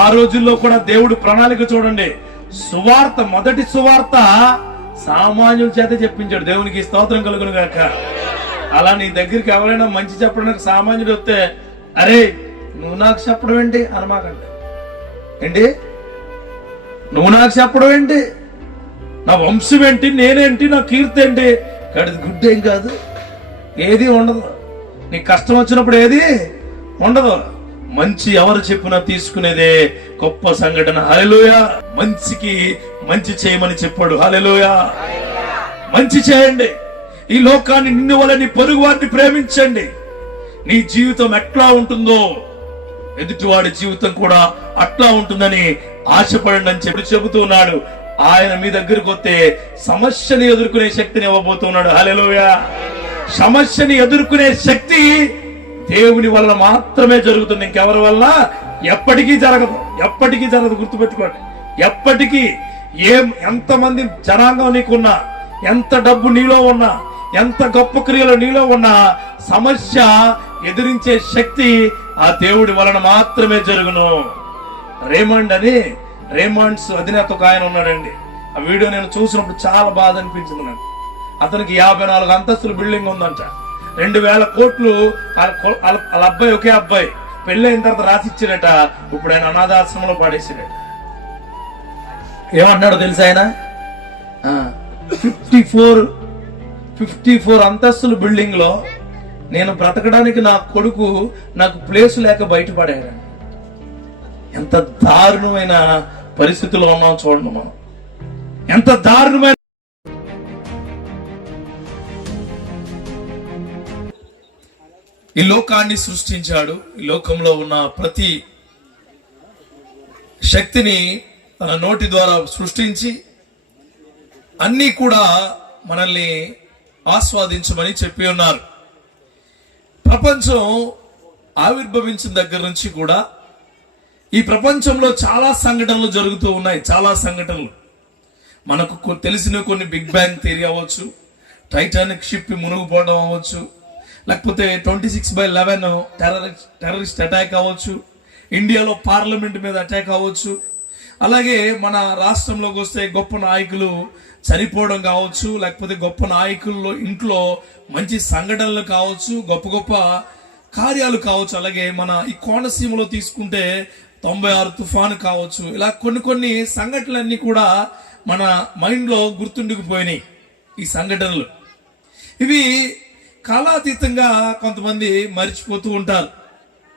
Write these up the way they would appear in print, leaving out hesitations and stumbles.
ఆ రోజుల్లో కూడా దేవుడు ప్రణాళిక చూడండి. సువార్త, మొదటి సువార్త సామాన్యుల చేత చెప్పించాడు. దేవునికి స్తోత్రం కలుగును గాక. అలా నీ దగ్గరికి ఎవరైనా మంచి చెప్పడానికి సామాన్యుడు వస్తే, అరే నువ్వు నాకు చెప్పడం ఏంటి అనమాకండి. ఏంటి నువ్వు నాకు చెప్పడం ఏంటి, నా వంశం ఏంటి, నేనేంటి, నా కీర్తి ఏంటి, గడిది గుడ్డేం కాదు, ఏది ఉండదు. నీ కష్టం వచ్చినప్పుడు ఏది ఉండదు. మంచి ఎవరు చెప్పినా తీసుకునేదే గొప్ప సంఘటన. హల్లెలూయా. మంచికి మంచి చేయమని చెప్పాడు. హల్లెలూయా. మంచి చేయండి. ఈ లోకాన్ని నిన్ను వల్ల నీ పొరుగు వారిని ప్రేమించండి. నీ జీవితం ఎట్లా ఉంటుందో ఎదుటివాడి జీవితం కూడా అట్లా ఉంటుందని ఆశపడండి అని చెప్పి చెబుతున్నాడు. ఆయన మీ దగ్గరకు వస్తే సమస్యని ఎదుర్కొనే శక్తిని ఇవ్వబోతున్నాడు. హల్లెలూయా. సమస్యని ఎదుర్కొనే శక్తి దేవుని వల్ల మాత్రమే జరుగుతుంది. ఇంకెవరి వల్ల ఎప్పటికీ జరగదు. ఎప్పటికీ జరగదు. గుర్తుపెట్టుకోండి. ఎప్పటికీ ఎంతమంది జనాంగం నీకున్నా, ఎంత డబ్బు నీలో ఉన్నా, ఎంత గొప్ప క్రియలు నీలో ఉన్నా, సమస్య ఎదిరించే శక్తి ఆ దేవుడి వలన మాత్రమే జరుగును. రేమండ్ అని, రేమండ్స్ అధినేత ఒక ఆయన ఉన్నాడండి. ఆ వీడియో నేను చూసినప్పుడు చాలా బాధ అనిపించింది నాకు. అతనికి 54 అంతస్తుల బిల్డింగ్ ఉందంట. 2000 కోట్లు వాళ్ళ అబ్బాయి, ఒకే అబ్బాయి పెళ్ళైన తర్వాత రాసిచ్చాడట. ఇప్పుడు ఆయన అనాథాశ్రమంలో పాడేసాడట. ఏమన్నాడో తెలుసా ఆయన? 54 అంతస్తుల బిల్డింగ్ లో నేను బ్రతకడానికి నా కొడుకు నాకు ప్లేస్ లేక బయటపడాడు. ఎంత దారుణమైన పరిస్థితుల్లో ఉన్నాం చూడండి మనం. ఎంత దారుణమైన ఈ లోకాన్ని సృష్టించాడు. ఈ లోకంలో ఉన్న ప్రతి శక్తిని తన నోటి ద్వారా సృష్టించి అన్నీ కూడా మనల్ని ఆస్వాదించమని చెప్పి ఉన్నారు. ప్రపంచం ఆవిర్భవించిన దగ్గర నుంచి కూడా ఈ ప్రపంచంలో చాలా సంఘటనలు జరుగుతూ ఉన్నాయి. చాలా సంఘటనలు మనకు తెలిసిన కొన్ని బిగ్ బ్యాంగ్ థియరీ అవ్వచ్చు, టైటానిక్ షిప్ మునిగిపోవడం అవ్వచ్చు, లేకపోతే 26/11 టెర్రరిస్ట్ అటాక్ అవ్వచ్చు, ఇండియాలో పార్లమెంట్ మీద అటాక్ అవ్వచ్చు, అలాగే మన రాష్ట్రంలోకి వస్తే గొప్ప నాయకులు చనిపోవడం కావచ్చు, లేకపోతే గొప్ప నాయకుల్లో ఇంట్లో మంచి సంఘటనలు కావచ్చు, గొప్ప గొప్ప కార్యాలు కావచ్చు. అలాగే మన ఈ కోనసీమలో తీసుకుంటే 96 తుఫాను కావచ్చు. ఇలా కొన్ని సంఘటనలన్నీ కూడా మన మైండ్ లో గుర్తుండిపోయినాయి. ఈ సంఘటనలు ఇవి కాలాతీతంగా కొంతమంది మర్చిపోతూ ఉంటారు.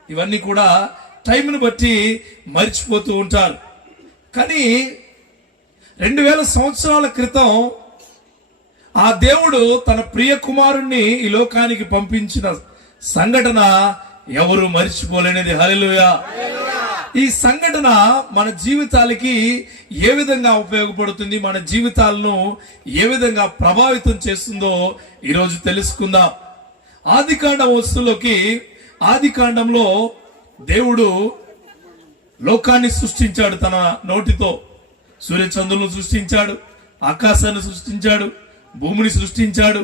ఇవన్నీ కూడా టైంను బట్టి మర్చిపోతూ ఉంటారు. కానీ 2000 సంవత్సరాల క్రితం ఆ దేవుడు తన ప్రియ కుమారుణ్ణి ఈ లోకానికి పంపించిన సంఘటన ఎవరు మర్చిపోలేనిది. హల్లెలూయా. ఈ సంఘటన మన జీవితాలకి ఏ విధంగా ఉపయోగపడుతుంది, మన జీవితాలను ఏ విధంగా ప్రభావితం చేస్తుందో ఈరోజు తెలుసుకుందాం. ఆదికాండం వస్తువులోకి, ఆదికాండంలో దేవుడు లోకాన్ని సృష్టించాడు తన నోటితో. సూర్యచంద్రులను సృష్టించాడు, ఆకాశాన్ని సృష్టించాడు, భూమిని సృష్టించాడు,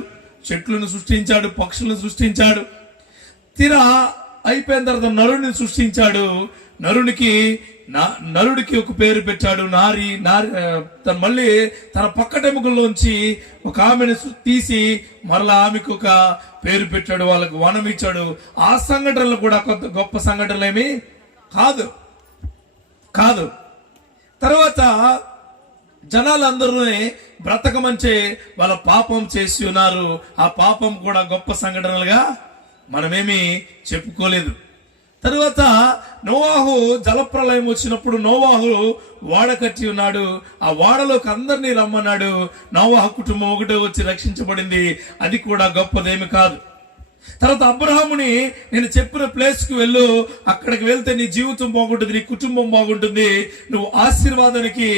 చెట్లను సృష్టించాడు, పక్షులను సృష్టించాడు. తీరా అయిపోయిన తర్వాత నరుడిని సృష్టించాడు. నరుడికి ఒక పేరు పెట్టాడు, నారి. మళ్ళీ తన పక్కటెముకల్లోంచి ఒక ఆమెను తీసి మరలా ఆమెకు ఒక పేరు పెట్టాడు, వాళ్ళకు వనం ఇచ్చాడు. ఆ సంఘటనలు కూడా కొంత గొప్ప సంఘటనలు ఏమి కాదు. తర్వాత జనాలందరూ బ్రతకమంచే వాళ్ళ పాపం చేసి ఉన్నారు. ఆ పాపం కూడా గొప్ప సంఘటనలుగా మనమేమి చెప్పుకోలేదు. తరువాత నోవాహు జలప్రలయం వచ్చినప్పుడు నోవాహు వాడ కట్టి ఉన్నాడు. ఆ వాడలోకి అందరినీ రమ్మన్నాడు. నోవాహు కుటుంబం ఒకటే వచ్చి రక్షించబడింది. అది కూడా గొప్పదేమి కాదు. తర్వాత అబ్రహాముని, నేను చెప్పిన ప్లేస్ కు వెళ్ళు, అక్కడికి వెళ్తే నీ జీవితం బాగుంటుంది, నీ కుటుంబం బాగుంటుంది, నువ్వు ఆశీర్వాదానికి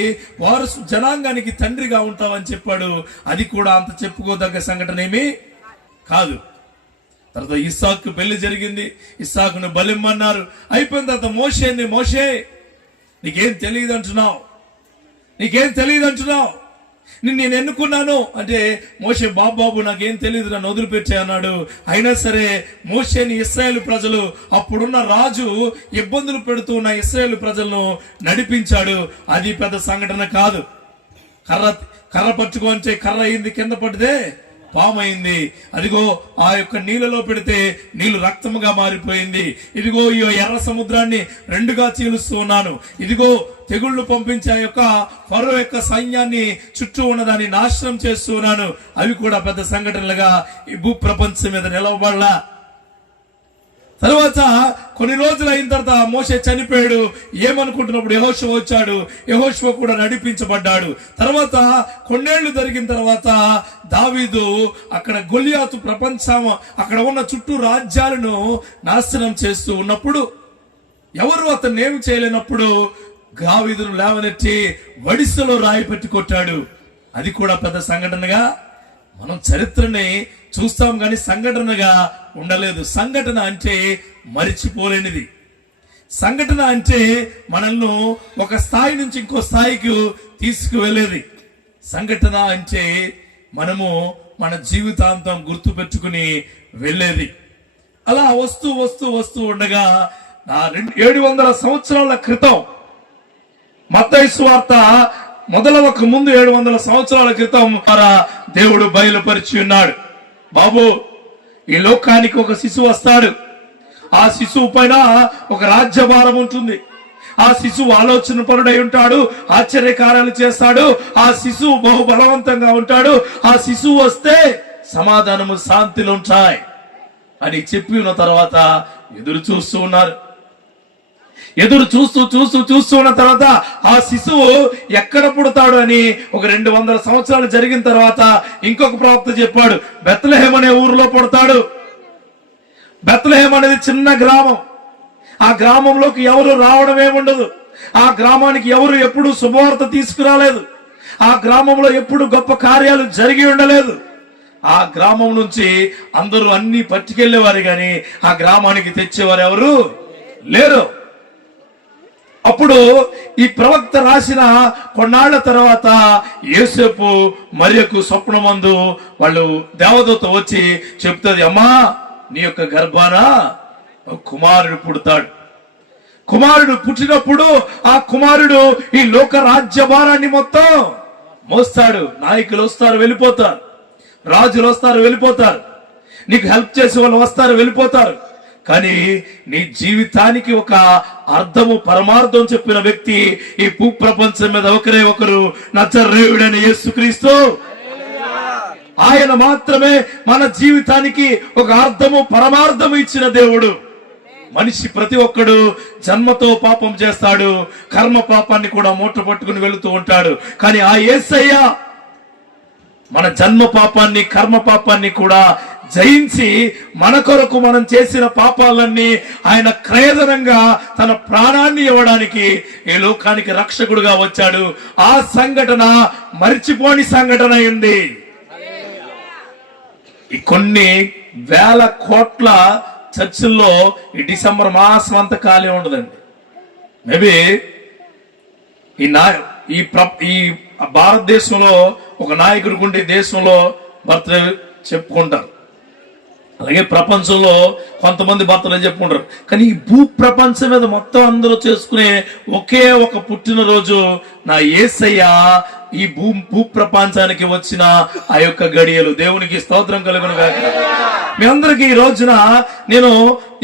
వారసు జనాంగానికి తండ్రిగా ఉంటావని చెప్పాడు. అది కూడా అంత చెప్పుకోదగ్గ సంఘటన ఏమీ కాదు. తర్వాత ఇస్సాకు పెళ్లి జరిగింది. ఇస్సాకును బలిమ్మన్నారు. అయిపోయిన తర్వాత మోషే నీకేం తెలియదు అంటున్నావు. నేను ఎన్నుకున్నాను అంటే మోషే బాబు నాకేం తెలియదు, నన్ను వదిలిపెట్టే అన్నాడు. అయినా సరే మోషేని ఇశ్రాయేలు ప్రజలు, అప్పుడున్న రాజు ఇబ్బందులు పెడుతూ ఉన్న ఇశ్రాయేలు ప్రజలను నడిపించాడు. అది పెద్ద సంఘటన కాదు. కర్ర పట్టుకో అంటే కర్ర అయింది, కింద పడితే పామైంది. అదిగో ఆ యొక్క నీళ్ళలో పెడితే నీళ్లు రక్తముగా మారిపోయింది. ఇదిగో ఈ ఎర్ర సముద్రాన్ని రెండుగా చీలుస్తూ ఉన్నాను. ఇదిగో తెగుళ్లు పంపించే యొక్క ఫరో యొక్క సైన్యాన్ని చుట్టూ ఉన్నదాన్ని నాశనం చేస్తూ ఉన్నాను. అవి కూడా పెద్ద సంఘటనలుగా ఈ భూ ప్రపంచం మీద నిలవబడలా. తర్వాత కొన్ని రోజులు అయిన తర్వాత మోషే చనిపోయాడు. ఏమనుకుంటున్నప్పుడు యెహోషువ వచ్చాడు. యెహోషువ కూడా నడిపించబడ్డాడు. తర్వాత కొన్నేళ్లు జరిగిన తర్వాత దావీదు అక్కడ గొలియాతు ప్రపంచం అక్కడ ఉన్న చుట్టూ రాజ్యాలను నాశనం చేస్తూ ఉన్నప్పుడు ఎవరు అతన్ని ఏమి చేయలేనప్పుడు దావీదును లేవనెత్తి వడిసెలో రాయి పెట్టి కొట్టాడు. అది కూడా పెద్ద సంఘటనగా మనం చరిత్రని చూస్తాం కానీ సంఘటనగా ఉండలేదు. సంఘటన అంటే మరిచిపోలేనిది. సంఘటన అంటే మనల్ని ఒక స్థాయి నుంచి ఇంకో స్థాయికి తీసుకువెళ్ళేది. సంఘటన అంటే మనము మన జీవితాంతం గుర్తు పెట్టుకుని వెళ్ళేది. అలా వస్తూ వస్తూ వస్తూ ఉండగా 700 సంవత్సరాల క్రితం మత్తయి సువార్త మొదలవక ముందు 700 సంవత్సరాల క్రితం దేవుడు బయలుపరిచి ఉన్నాడు. బాబు, ఈ లోకానికి ఒక శిశువు వస్తాడు. ఆ శిశువు పైన ఒక రాజ్యభారం ఉంటుంది. ఆ శిశువు ఆలోచన పరుడై ఉంటాడు, ఆశ్చర్యకార్యాలు చేస్తాడు. ఆ శిశువు బహుబలవంతంగా ఉంటాడు. ఆ శిశువు వస్తే సమాధానము శాంతిలో ఉంటాయి అని చెప్పి ఉన్న తర్వాత ఎదురు చూస్తూ ఉన్నారు. ఎదురు చూస్తూ ఉన్న తర్వాత ఆ శిశువు ఎక్కడ పుడతాడు అని ఒక 200 సంవత్సరాలు జరిగిన తర్వాత ఇంకొక ప్రవక్త చెప్పాడు, బెత్లెహేం అనే ఊరిలో పుడతాడు. బెత్లెహేం అనేది చిన్న గ్రామం. ఆ గ్రామంలోకి ఎవరు రావడం ఏముండదు. ఆ గ్రామానికి ఎవరు ఎప్పుడు శుభవార్త తీసుకురాలేదు. ఆ గ్రామంలో ఎప్పుడు గొప్ప కార్యాలు జరిగి ఉండలేదు. ఆ గ్రామం నుంచి అందరూ అన్ని పట్టుకెళ్లేవారు గాని ఆ గ్రామానికి తెచ్చేవారు ఎవరు లేరు. అప్పుడు ఈ ప్రవక్త రాసిన కొన్నాళ్ల తర్వాత యోసేపు మరియకు స్వప్నమందు వాళ్ళు దేవదూత వచ్చి చెప్తుంది, అమ్మా నీ యొక్క గర్భాన కుమారుడు పుడతాడు. కుమారుడు పుట్టినప్పుడు ఆ కుమారుడు ఈ లోక రాజ్య భారాన్ని మొత్తం మోస్తాడు. నాయకులు వస్తారు, వెళ్ళిపోతారు. రాజులు వస్తారు, వెళ్ళిపోతారు. నీకు హెల్ప్ చేసే వాళ్ళు వస్తారు, వెళ్ళిపోతారు. కానీ నీ జీవితానికి ఒక అర్థము పరమార్థం చెప్పిన వ్యక్తి ఈ భూ ప్రపంచం మీద ఒకరే ఒకరు, నజరేయుడైన యేసుక్రీస్తు. ఆయన మాత్రమే మన జీవితానికి ఒక అర్థము పరమార్థము ఇచ్చిన దేవుడు. మనిషి ప్రతి ఒక్కడు జన్మతో పాపం చేస్తాడు, కర్మ పాపాన్ని కూడా మూట పట్టుకుని వెళుతూ ఉంటాడు. కానీ ఆ యేసయ్య మన జన్మ పాపాన్ని కర్మ పాపాన్ని కూడా జయించి మన కొరకు మనం చేసిన పాపాలన్నీ ఆయన క్రయధనంగా తన ప్రాణాన్ని ఇవ్వడానికి ఈ లోకానికి రక్షకుడుగా వచ్చాడు. ఆ సంఘటన మరిచిపోని సంఘటన అయింది. ఈ కొన్ని వేల కోట్ల చర్చిల్లో ఈ డిసెంబర్ మాసం అంతా ఖాళీ ఉండదండి. మేబీ ఈ భారతదేశంలో ఒక నాయకుడికి ఉండే దేశంలో బర్త్డే చెప్పుకుంటారు. అలాగే ప్రపంచంలో కొంతమంది బర్త్డే చెప్పుకుంటారు. కానీ ఈ భూ ప్రపంచం మీద మొత్తం అందరూ చేసుకునే ఒకే ఒక పుట్టినరోజు నా యేసయ్య ఈ భూ ప్రపంచానికి వచ్చిన ఆ యొక్క గడియలు. దేవునికి స్తోత్రం కలుగును గాక. మీ అందరికి ఈ రోజున నేను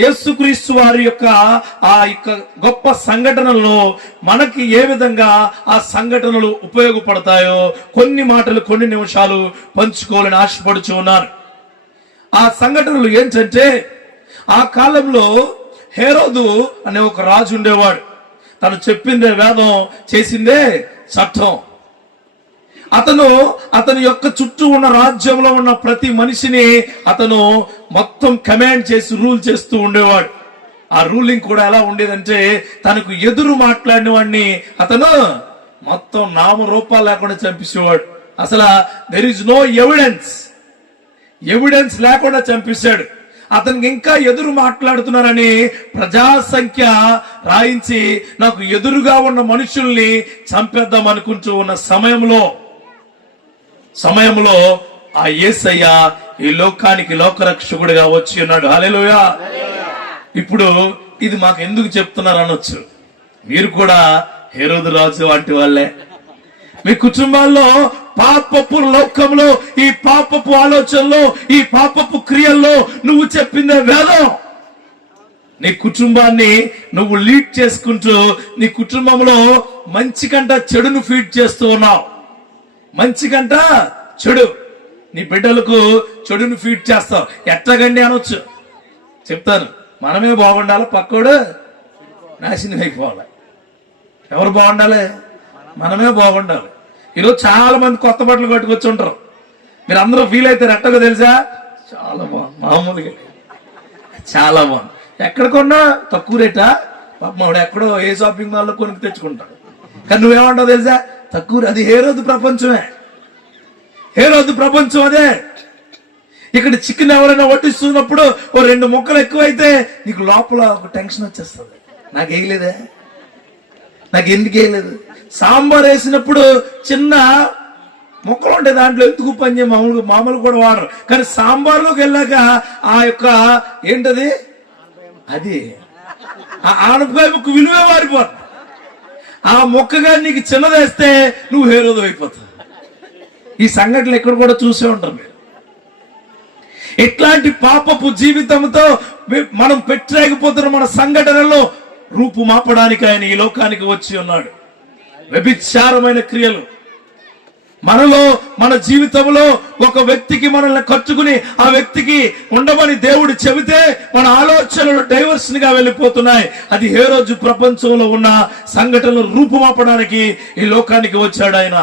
యేసుక్రీస్తు వారి యొక్క ఆ యొక్క గొప్ప సంఘటనలో మనకి ఏ విధంగా ఆ సంఘటనలు ఉపయోగపడతాయో కొన్ని మాటలు కొన్ని నిమిషాలు పంచుకోవాలని ఆశపడుచు ఉన్నాను. ఆ సంఘటనలు ఏంటంటే, ఆ కాలంలో హేరోదు అనే ఒక రాజు ఉండేవాడు. తను చెప్పిందే వేదం, చేసిందే చట్టం. అతని యొక్క చుట్టూ ఉన్న రాజ్యంలో ఉన్న ప్రతి మనిషిని అతను మొత్తం కమాండ్ చేసి రూల్ చేస్తూ ఉండేవాడు. ఆ రూలింగ్ కూడా ఎలా ఉండేదంటే, తనకు ఎదురు మాట్లాడిన వాడిని అతను మొత్తం నామరూపాలు లేకుండా చంపేసేవాడు. అసలు దెర్ ఇస్ నో ఎవిడెన్స్ లేకుండా చంపేశాడు. అతనికి ఇంకా ఎదురు మాట్లాడుతున్నారని ప్రజాసంఖ్య రాయించి నాకు ఎదురుగా ఉన్న మనుషుల్ని చంపేద్దాం అనుకుంటూ ఉన్న సమయంలో సమయంలో ఆ యేసయ్య ఈ లోకానికి లోకరక్షకుడిగా వచ్చి ఉన్నాడు. హల్లెలూయా. ఇప్పుడు ఇది మాకు ఎందుకు చెప్తున్నారు అనొచ్చు. మీరు కూడా హేరోదు రాజు వంటి వాళ్ళే. మీ కుటుంబాల్లో పాపపు లోకంలో, ఈ పాపపు ఆలోచనలో, ఈ పాపపు క్రియల్లో నువ్వు చెప్పిందే వేదం. నీ కుటుంబాన్ని నువ్వు లీడ్ చేసుకుంటూ నీ కుటుంబంలో మంచి కంట చెడును ఫీడ్ చేస్తూ ఉన్నావు. మంచి కంట చెడు, నీ బిడ్డలకు చెడును ఫీడ్ చేస్తావు. ఎట్టగండి అనొచ్చు. చెప్తాను, మనమే బాగుండాలి, పక్కోడు నాశనం అయిపోవాలి. ఎవరు బాగుండాలి? మనమే బాగుండాలి. ఈరోజు చాలా మంది కొత్త బట్టలు కట్టుకొచ్చి ఉంటారు. మీరు అందరూ ఫీల్ అవుతారు. ఎట్టగో తెలుసా? చాలా బాగుంది, మామూలుగా చాలా బాగుంది. ఎక్కడ కొన్నా తక్కువ రేటా? పాపమాడు ఎక్కడో ఏ షాపింగ్ మాల్లో కొనుక్కు తెచ్చుకుంటాడు. కానీ నువ్వేమంటావు తెలుసా? తక్కువ. అది హేరోదు ప్రపంచమే. హేరోదు ప్రపంచం అదే. ఇక్కడ చికెన్ ఎవరైనా వడ్డిస్తున్నప్పుడు ఓ 2 ముక్కలు ఎక్కువైతే నీకు లోపల ఒక టెన్షన్ వచ్చేస్తుంది. నాకు వేయలేదే, నాకు ఎందుకు వేయలేదు? సాంబార్ వేసినప్పుడు చిన్న మొక్కలు ఉంటాయి, దాంట్లో ఎందుకు పని చేయ మామూలు కూడా వాడరు. కానీ సాంబార్లోకి వెళ్ళాక ఆ యొక్క ఏంటది, అది ఆ ఆనపకాయ ముక్క విలువే మారిపోతుంది. ఆ మొక్కగా నీకు చిన్నదేస్తే నువ్వు హేరోదు అయిపోతావు. ఈ సంఘటనలు ఎక్కడ కూడా చూసే ఉంటారు మీరు. ఇట్లాంటి పాపపు జీవితంతో మనం పెట్టలేకపోతున్న మన సంఘటనలో రూపుమాపడానికి ఆయన ఈ లోకానికి వచ్చి ఉన్నాడు. వ్యభిచారమైన క్రియలు మనలో, మన జీవితంలో ఒక వ్యక్తికి మనల్ని కట్టుకుని ఆ వ్యక్తికి ఉండమని దేవుడు చెబితే మన ఆలోచనలు డైవర్షన్ గా వెళ్ళిపోతున్నాయి. అది హేరోదు ప్రపంచంలో ఉన్న సంఘటనలు రూపుమాపడానికి ఈ లోకానికి వచ్చాడు ఆయన.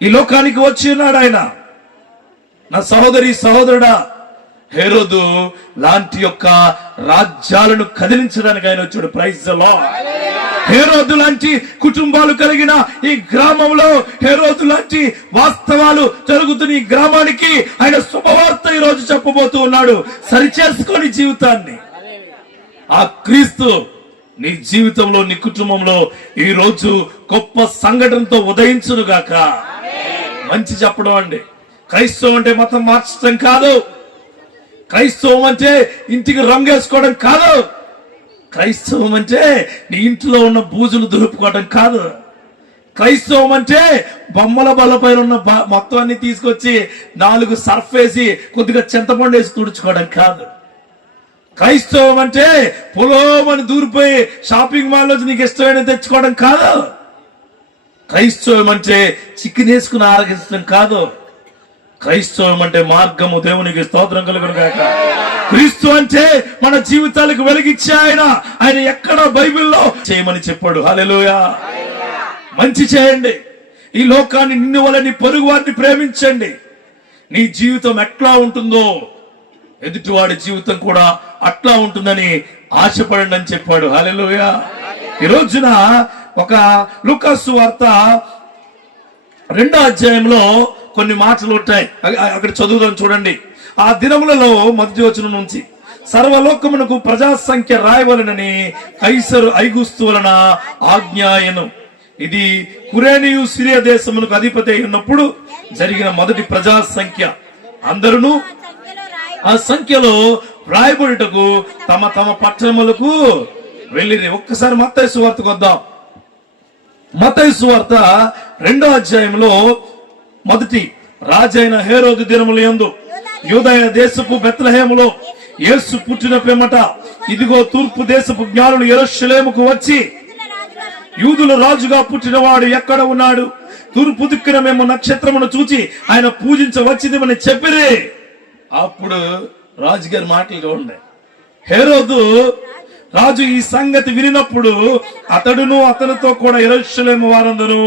ఈ లోకానికి వచ్చి ఉన్నాడు ఆయన. నా సహోదరి సహోదరుడా, హేరోదు లాంటి యొక్క రాజ్యాలను కదిలించడానికి ఆయన వచ్చాడు. Praise the lord. హేరోదు లాంటి కుటుంబాలు కలిగిన ఈ గ్రామంలో, హేరోదు లాంటి వాస్తవాలు జరుగుతున్న ఈ గ్రామానికి ఆయన శుభవార్త ఈ రోజు చెప్పబోతూ ఉన్నాడు. సరిచేసుకొని జీవితాన్ని. ఆ క్రీస్తు నీ జీవితంలో, నీ కుటుంబంలో ఈ రోజు గొప్ప సంఘటనతో ఉదయించును గాక. మంచి చెప్పడం అండి. క్రైస్తవం అంటే మతం మార్చడం కాదు. క్రైస్తవం అంటే ఇంటికి రంగేసుకోవడం కాదు. క్రైస్తవం అంటే నీ ఇంట్లో ఉన్న బూజులు దులుపుకోవడం కాదు. క్రైస్తవం అంటే బొమ్మల బల్లపైన ఉన్న మొత్తం అన్ని తీసుకొచ్చి 4 సర్ఫ్ వేసి కొద్దిగా చింతపండు వేసి తుడుచుకోవడం కాదు. క్రైస్తవం అంటే పొలోమని దూరిపోయి షాపింగ్ మాల్ నుంచి నీకు ఇష్టమైన తెచ్చుకోవడం కాదు. క్రైస్తవం అంటే చికెన్ వేసుకుని ఆరగించడం కాదు. క్రైస్తవం అంటే మార్గము. దేవునికి స్తోత్రం కలుగును గాక. క్రీస్తు అంటే మన జీవితాలకు వెలిగిచ్చే ఆయన. ఆయన ఎక్కడ బైబిల్లో చేయమని చెప్పాడు. హల్లెలూయా. మంచి చేయండి. ఈ లోకాన్ని నిన్ను వల్ల నీ పొరుగు వారిని ప్రేమించండి. నీ జీవితం ఎట్లా ఉంటుందో ఎదుటివాడి జీవితం కూడా అట్లా ఉంటుందని ఆశపడండి అని చెప్పాడు. హల్లెలూయా. ఈ రోజున ఒక లూకాసు వార్త 2వ అధ్యాయంలో కొన్ని మాటలు ఉంటాయి. అక్కడ చదువుదాం చూడండి. ఆ దినములలో మొదటి వచనం నుంచి, సర్వలోకమునకు ప్రజా సంఖ్య రాయవలనని కైసరు ఐగుస్తు వలన ఆజ్ఞాయను. ఇది కురేనియు సిరియా దేశమునకు అధిపతి ఉన్నప్పుడు జరిగిన మొదటి ప్రజా సంఖ్య. అందరూ ఆ సంఖ్యలో రాయబడుటకు తమ తమ పట్టణములకు వెళ్ళిరి. ఒక్కసారి మత్తయి సువార్తకు వద్దాం. మత్తయి సువార్త 2వ అధ్యాయంలో మొదటి రాజైన హేరోదు దినములు యందు యూదయ దేశపు బెత్లెహేములో యేసు పుట్టిన పిమ్మట, ఇదిగో తూర్పు దేశపు జ్ఞానులు యెరూషలేముకు వచ్చి, యూదుల రాజుగా పుట్టినవాడు ఎక్కడ ఉన్నాడు? తూర్పు దిక్కున మేము నక్షత్రమును చూచి ఆయన పూజించవచ్చిదేమని చెప్పిరి. అప్పుడు రాజుగారి మాటలు చూడండి. హేరోదు రాజు ఈ సంగతి వినినప్పుడు అతడును అతనితో కూడా యెరూషలేము వారందరూ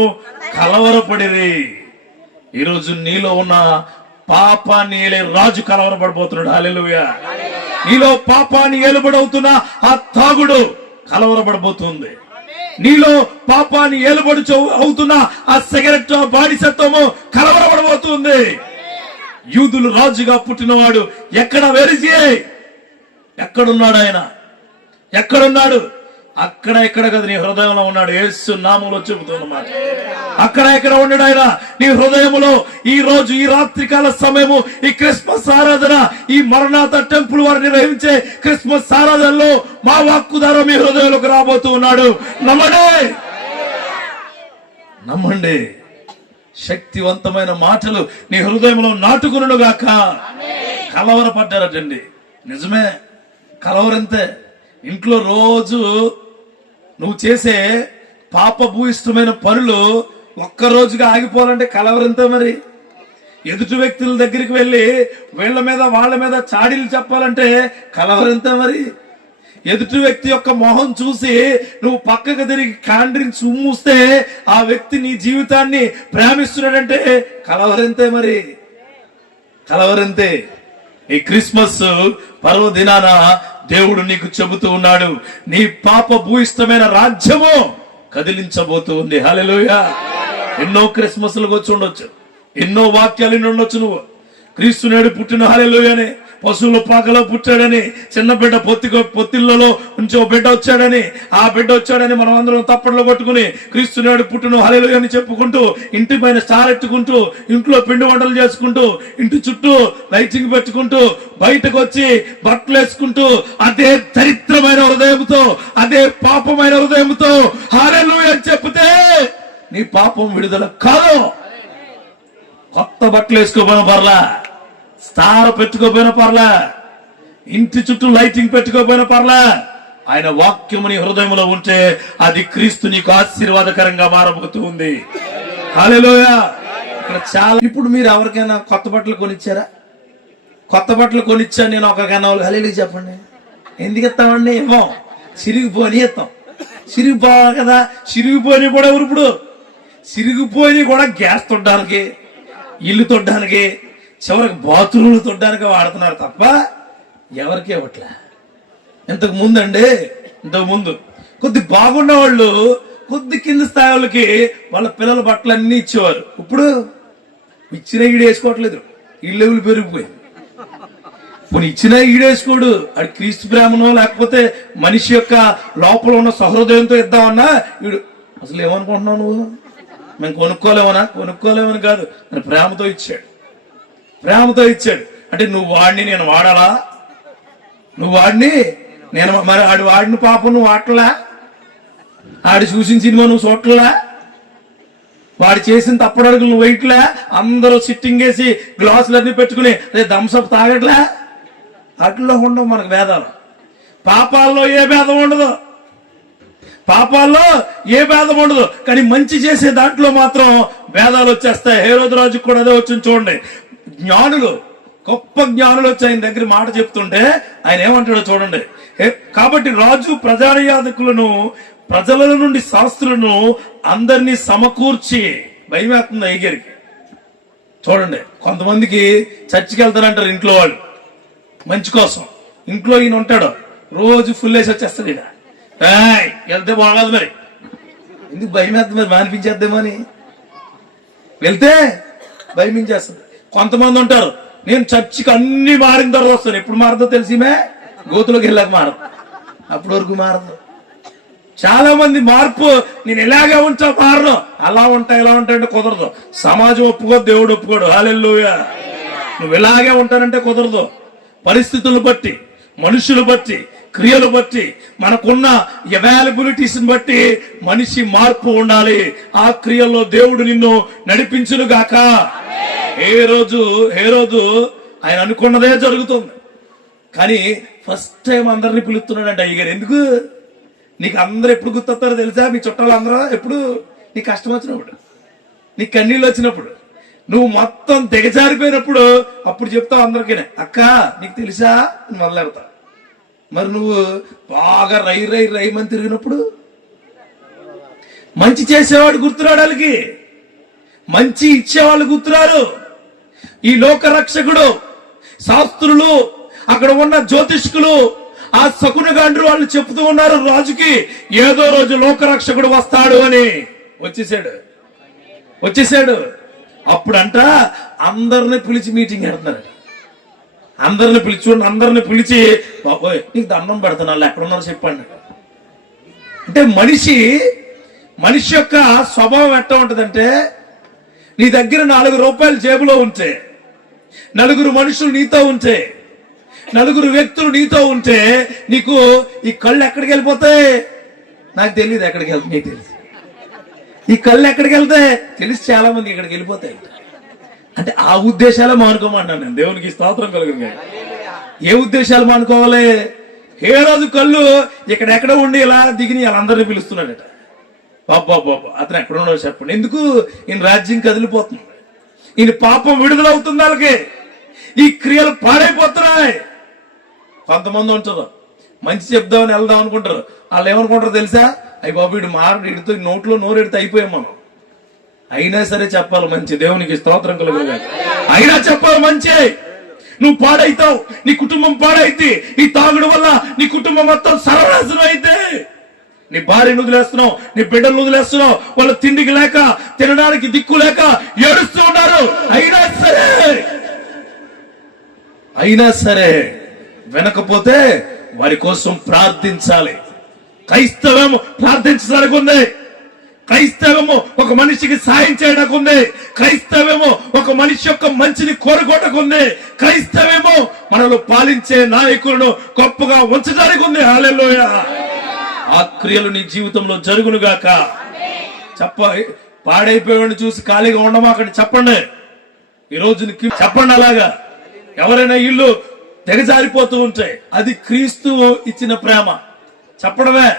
కలవరపడిరి. ఈరోజు నీలో ఉన్న పాపాన్ని ఏలే రాజు కలవరపడిపోతున్నాడు. హల్లెలూయా. నీలో పాపాన్ని ఏలుబడవుతున్న ఆ తాగుడు కలవరపడిపోతుంది. నీలో పాపాన్ని ఏలుబడి అవుతున్న ఆ సిగరెట్ బానిసత్వము కలవరపడబోతుంది. యూదులు రాజుగా పుట్టినవాడు ఎక్కడ వెరిసి ఎక్కడున్నాడు? ఆయన ఎక్కడున్నాడు? అక్కడ ఎక్కడ కదా నీ హృదయంలో ఉన్నాడు. యేసు నామములో చెబుతున్నమాట. అక్కడ ఎక్కడ ఉన్నాడు ఆయన నీ హృదయములో. ఈ రోజు ఈ రాత్రికాల సమయము, ఈ క్రిస్మస్ ఆరాధన, ఈ మరణాత టెంపుల్ వారు నిర్వహించే క్రిస్మస్ ఆరాధనలో మా వాక్కు ద్వారా మీ హృదయంలోకి రాబోతూ ఉన్నాడు. నమ్మండి, నమ్మండి. శక్తివంతమైన మాటలు నీ హృదయంలో నాటుకును గాక. కలవరపడ్డారటండి. నిజమే, కలవరంతే. ఇంట్లో రోజు నువ్వు చేసే పాపభూయిష్టమైన పనులు ఒక్కరోజుగా ఆగిపోవాలంటే కలవరంతే. మరి ఎదుటి వ్యక్తుల దగ్గరికి వెళ్ళి వీళ్ళ మీద వాళ్ళ మీద చాడీలు చెప్పాలంటే కలవరంతే. మరి ఎదుటి వ్యక్తి యొక్క మొహం చూసి నువ్వు పక్కకు తిరిగి కాండ్రించి ఉమ్మూస్తే ఆ వ్యక్తి నీ జీవితాన్ని ప్రేమిస్తున్నాడంటే కలవరంతే. మరి కలవరంతే. ఈ క్రిస్మస్ పర్వదినాన దేవుడు నీకు చెబుతూ ఉన్నాడు, నీ పాప భూయిష్టమైన రాజ్యము కదిలించబోతూ ఉంది. హల్లెలూయా. ఎన్నో క్రిస్మస్లకు వచ్చి ఉండొచ్చు, ఎన్నో వాక్యాలు ఉండొచ్చు. నువ్వు క్రీస్తు నేడు పుట్టిన హల్లెలూయానే, పశువుల పాకలో పుట్టాడని, చిన్న బిడ్డ పొత్తిళ్లలో నుంచి ఓ బిడ్డ వచ్చాడని, ఆ బిడ్డ వచ్చాడని మనం అందరం తప్పట్లో కొట్టుకుని క్రీస్తు నేడు పుట్టిన హల్లెలూయా అని చెప్పుకుంటూ, ఇంటి పైన స్టార్ ఎట్టుకుంటూ, ఇంట్లో పిండి వంటలు చేసుకుంటూ, ఇంటి చుట్టూ లైటింగ్ పెట్టుకుంటూ, బయటకు వచ్చి బట్టలు వేసుకుంటూ, అదే దరిద్రమైన హృదయంతో, అదే పాపమైన హృదయంతో హల్లెలూయా అని చెప్తే నీ పాపం విడుదల కాదు. కొత్త బట్టలు వేసుకోపోయిన పర్లా, స్టార్ పెట్టుకోపోయిన పర్లా, ఇంటి చుట్టూ లైటింగ్ పెట్టుకోపోయిన పర్లా, ఆయన వాక్యము నీ హృదయంలో ఉంటే అది క్రీస్తు నీకు ఆశీర్వాదకరంగా మారబోతూ ఉంది. హల్లెలూయా. ఇక్కడ చాలా, ఇప్పుడు మీరు ఎవరికైనా కొత్త బట్టలు కొనిచ్చారా? కొత్త బట్టలు కొనిచ్చా నేను ఒకరికైనా హల్లెలూయా చెప్పండి. ఎందుకు ఇస్తామండి? ఇవ్వం. చిరిగిపోని ఇస్తాం. చిరిగిపోవాలి కదా. చిరిగిపోని కూడా ఎవరు ఇప్పుడు? చిరిగిపోయి కూడా గ్యాస్ తొడ్డానికి, ఇల్లు తొడ్డానికి, చివరికి బాత్రూమ్లు తొడ్డానికి వాడుతున్నారు తప్ప ఎవరికి ఇవ్వట్లే. ఇంతకు ముందండి, ఇంతకు ముందు కొద్ది బాగున్న వాళ్ళు కొద్ది కింద స్థాయి వాళ్ళకి వాళ్ళ పిల్లల బట్టలు అన్ని ఇచ్చేవారు. ఇప్పుడు ఇచ్చిన ఈడేసుకోవట్లేదు, ఇల్లు పెరిగిపోయి. ఇప్పుడు ఇచ్చినా ఈడేసుకోడు. అది క్రీస్తు ప్రేమనో లేకపోతే మనిషి యొక్క లోపల ఉన్న సహృదయంతో ఇద్దామన్నా వీడు అసలు ఏమనుకుంటున్నావు నువ్వు? మేము కొనుక్కోలేమని కాదు, నేను ప్రేమతో ఇచ్చాడు. ప్రేమతో ఇచ్చాడు అంటే నువ్వు వాడిని నేను వాడాలా? నువ్వు వాడిని నేను, మరి ఆడు వాడిని పాపం నువ్వు వాడలా? ఆడు చూసిన సినిమా నువ్వు చూడలా? వాడు చేసిన తప్పడడుగులు నువ్వు వెయిట్లా? అందరూ సిట్టింగ్ వేసి గ్లాసులన్నీ పెట్టుకుని థమ్సప్ తాగట్లా? అట్లా ఉండవు మనకు భేదాలు. పాపాల్లో ఏ భేదం ఉండదు, పాపాల్లో ఏ భేదం ఉండదు. కానీ మంచి చేసే దాంట్లో మాత్రం భేదాలు వచ్చేస్తాయి. హేరోదు రాజుకు కూడా అదే వచ్చింది. చూడండి, జ్ఞానులు, గొప్ప జ్ఞానులు వచ్చి ఆయన దగ్గర మాట చెప్తుంటే ఆయన ఏమంటాడో చూడండి. కాబట్టి రాజు ప్రజాయాజకులను, ప్రజల నుండి శాస్త్రులను అందరినీ సమకూర్చి, భయమేస్తుంది అయ్యగారికి. చూడండి, కొంతమందికి చర్చికి వెళ్తానంటారు ఇంట్లో వాళ్ళు మంచి కోసం. ఇంట్లో ఈయన ఉంటాడు, రోజు ఫుల్ వేసి వచ్చేస్తాడు. ఈయన వెళ్తే బాగోదు, మరి ఎందుకు భయమేస్తుంది, మరి మానిపించేద్దామో అని వెళ్తే భయమించేస్తుంది. కొంతమంది ఉంటారు, నేను చర్చికి అన్ని మారిన తర్వాత వస్తాను. ఎప్పుడు మారదో తెలిసిమే, గోతులోకి వెళ్ళాక మారదు, అప్పటి వరకు మారదు. చాలా మంది మార్పు, నేను ఇలాగే ఉంటా మారను, అలా ఉంటా ఇలా ఉంటా అంటే కుదరదు. సమాజం ఒప్పుకోదు, దేవుడు ఒప్పుకోడు. హల్లెలూయా. నువ్వు ఇలాగే ఉంటానంటే కుదరదు. పరిస్థితులను బట్టి, మనుషులు బట్టి, క్రియలు బట్టి, మనకున్న అవైలబిలిటీస్ బట్టి మనిషి మార్పు ఉండాలి. ఆ క్రియల్లో దేవుడు నిన్ను నడిపించును గాక. ఏ రోజు ఆయన అనుకున్నదే జరుగుతుంది. కానీ ఫస్ట్ టైం అందరినీ పిలుస్తున్నాడంట అయ్యగారు. ఎందుకు? నీకు అందరూ ఎప్పుడు గుర్తొస్తారో తెలుసా? మీ చుట్టాలు అందరూ ఎప్పుడు నీకు కష్టం వచ్చినప్పుడు, నీకు కన్నీళ్ళు వచ్చినప్పుడు, నువ్వు మొత్తం దిగజారిపోయినప్పుడు అప్పుడు చెప్తావు అందరికీ, అక్క నీకు తెలుసా అని మొదలెడతావు. మరి నువ్వు బాగా రైమని తిరిగినప్పుడు మంచి చేసేవాడు గుర్తురాడు, వాళ్ళకి మంచి ఇచ్చేవాళ్ళు గుర్తురారు. ఈ లోక రక్షకుడు, శాస్త్రులు, అక్కడ ఉన్న జ్యోతిష్కులు, ఆ శకునగాండ్రు వాళ్ళు చెప్తూ ఉన్నారు రాజుకి, ఏదో రోజు లోక రక్షకుడు వస్తాడు అని. వచ్చేసాడు. అప్పుడంట అందరిని పిలిచి మీటింగ్ పెడుతున్నారు. అందరిని పిలిచి నీకు దండం పెడుతున్నా, ఎక్కడున్నారో చెప్పండి. అంటే మనిషి యొక్క స్వభావం ఎట్లా ఉంటదంటే, నీ దగ్గర 4 రూపాయలు జేబులో ఉంటే, 4 మనుషులు నీతో ఉంటే, 4 వ్యక్తులు నీతో ఉంటే, నీకు ఈ కళ్ళు ఎక్కడికి వెళ్ళిపోతాయి? నాకు తెలియదు ఎక్కడికి వెళ్తాయి, నీకు తెలుసు. ఈ కళ్ళు ఎక్కడికి వెళ్తాయి తెలిసి చాలా మంది ఇక్కడికి వెళ్ళిపోతాయి. అంటే ఆ ఉద్దేశాలే మానుకోమన్నాను నేను. దేవునికి స్తోత్రం కలుగును. ఏ ఉద్దేశాలు మానుకోవాలి? ఏ రోజు కళ్ళు ఎక్కడ ఉండి ఇలా దిగిని వాళ్ళందరినీ పిలుస్తున్నాడట. బాబా అతను ఎక్కడ ఉన్నాడో చెప్పండి. ఎందుకు? ఈయన రాజ్యం కదిలిపోతుంది, ఈయన పాపం విడుదలవుతుంది, వాళ్ళకి ఈ క్రియలు పాడైపోతున్నాయి. కొంతమంది ఉంటారు మంచి చెప్దామని వెళ్దాం అనుకుంటారు, వాళ్ళు ఏమనుకుంటారు తెలుసా? అయ్యి బాబు వీడు మారడు, వీడితో నోట్లో నోరెడితే అయిపోయాం మనం. అయినా సరే చెప్పాలి మంచి. దేవునికి స్తోత్రం కలుగును. అయినా చెప్పాలి మంచి. నువ్వు పాడైతావు, నీ కుటుంబం పాడైతే, ఈ తాగుడు వల్ల నీ కుటుంబం మొత్తం సర్వనాశనం అయితే, నీ భార్యను వదిలేస్తున్నావు, నీ బిడ్డలను వదిలేస్తున్నావు, వాళ్ళ తిండికి లేక, తినడానికి దిక్కు లేక ఏడుస్తూ ఉన్నారు. అయినా సరే వినకపోతే వారి కోసం ప్రార్థించాలి. క్రైస్తవము ప్రార్థించడానికి ఉంది, క్రైస్తవము ఒక మనిషికి సాయం చేయడానికి ఉంది, క్రైస్తవము ఒక మనిషి యొక్క మంచిని కోరుకోవడానికి ఉంది, క్రైస్తవము మనలో పాలించే నాయకులను గొప్పగా ఉంచడానికి ఉంది. హల్లెలూయా. ఆ క్రియలు నీ జీవితంలో జరుగునుగాక. పాడైపోయాడు చూసి ఖాళీగా ఉండమా అక్కడ చెప్పండి. ఈ రోజు చెప్పండి. అలాగా ఎవరైనా ఇల్లు తెగజారిపోతూ ఉంటే అది క్రీస్తు ఇచ్చిన ప్రేమ చెప్పడమే.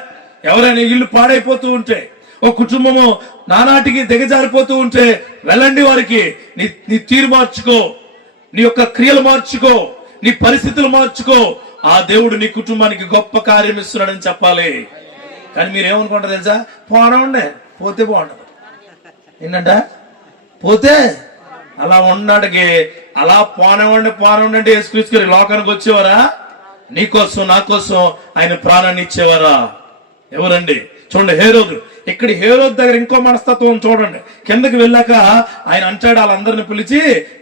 ఎవరైనా ఇల్లు పాడైపోతూ ఉంటే, ఒక కుటుంబము నానాటికి దిగజారిపోతూ ఉంటే వెళ్ళండి వారికి. నీ తీరు మార్చుకో, నీ యొక్క క్రియలు మార్చుకో, నీ పరిస్థితులు మార్చుకో. ఆ దేవుడు నీ కుటుంబానికి గొప్ప కార్యం ఇస్తున్నాడని చెప్పాలి. కానీ మీరేమనుకుంటారు తెలుసా? పోనండే పోతే బాగుండదు. ఏంటంట పోతే అలా ఉన్నాడికి అలా పోనవండి యేసుక్రీస్తు లోకానికి వచ్చేవారా? నీకోసం నా కోసం ఆయన ప్రాణాన్ని ఇచ్చేవారా? ఎవరండి? చూడండి హేరోదు. ఇక్కడ హేరోదు దగ్గర ఇంకో మనస్తత్వం చూడండి. కిందకి వెళ్ళాక ఆయన అంటాడు వాళ్ళందరిని పిలిచి,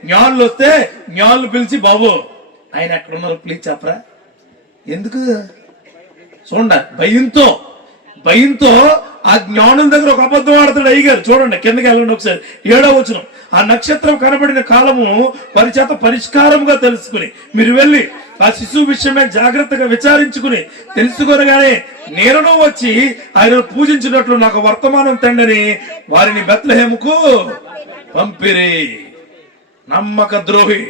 జ్ఞానులు వస్తే జ్ఞానులు పిలిచి, బాబు ఆయన ఎక్కడున్నారు ప్లీజ్ చెప్పరా. ఎందుకు? చూడండి భయంతో ఆ జ్ఞానుల దగ్గర ఒక అబద్ధం ఆడతాడు అయ్యగారు. చూడండి కిందకి వెళ్ళండి ఒకసారి. 7వ వచనం. ఆ నక్షత్రం కనబడిన కాలము వారి చేత పరిష్కారముగా తెలుసుకుని మీరు వెళ్ళి ఆ శిశువు విషయమే జాగ్రత్తగా విచారించుకుని తెలుసుకొనగానే నేరును వచ్చి ఆయన పూజించినట్లు నాకు వర్తమానం తండ్రి వారిని బెత్లెహేముకు పంపిరి. నమ్మక ద్రోహి,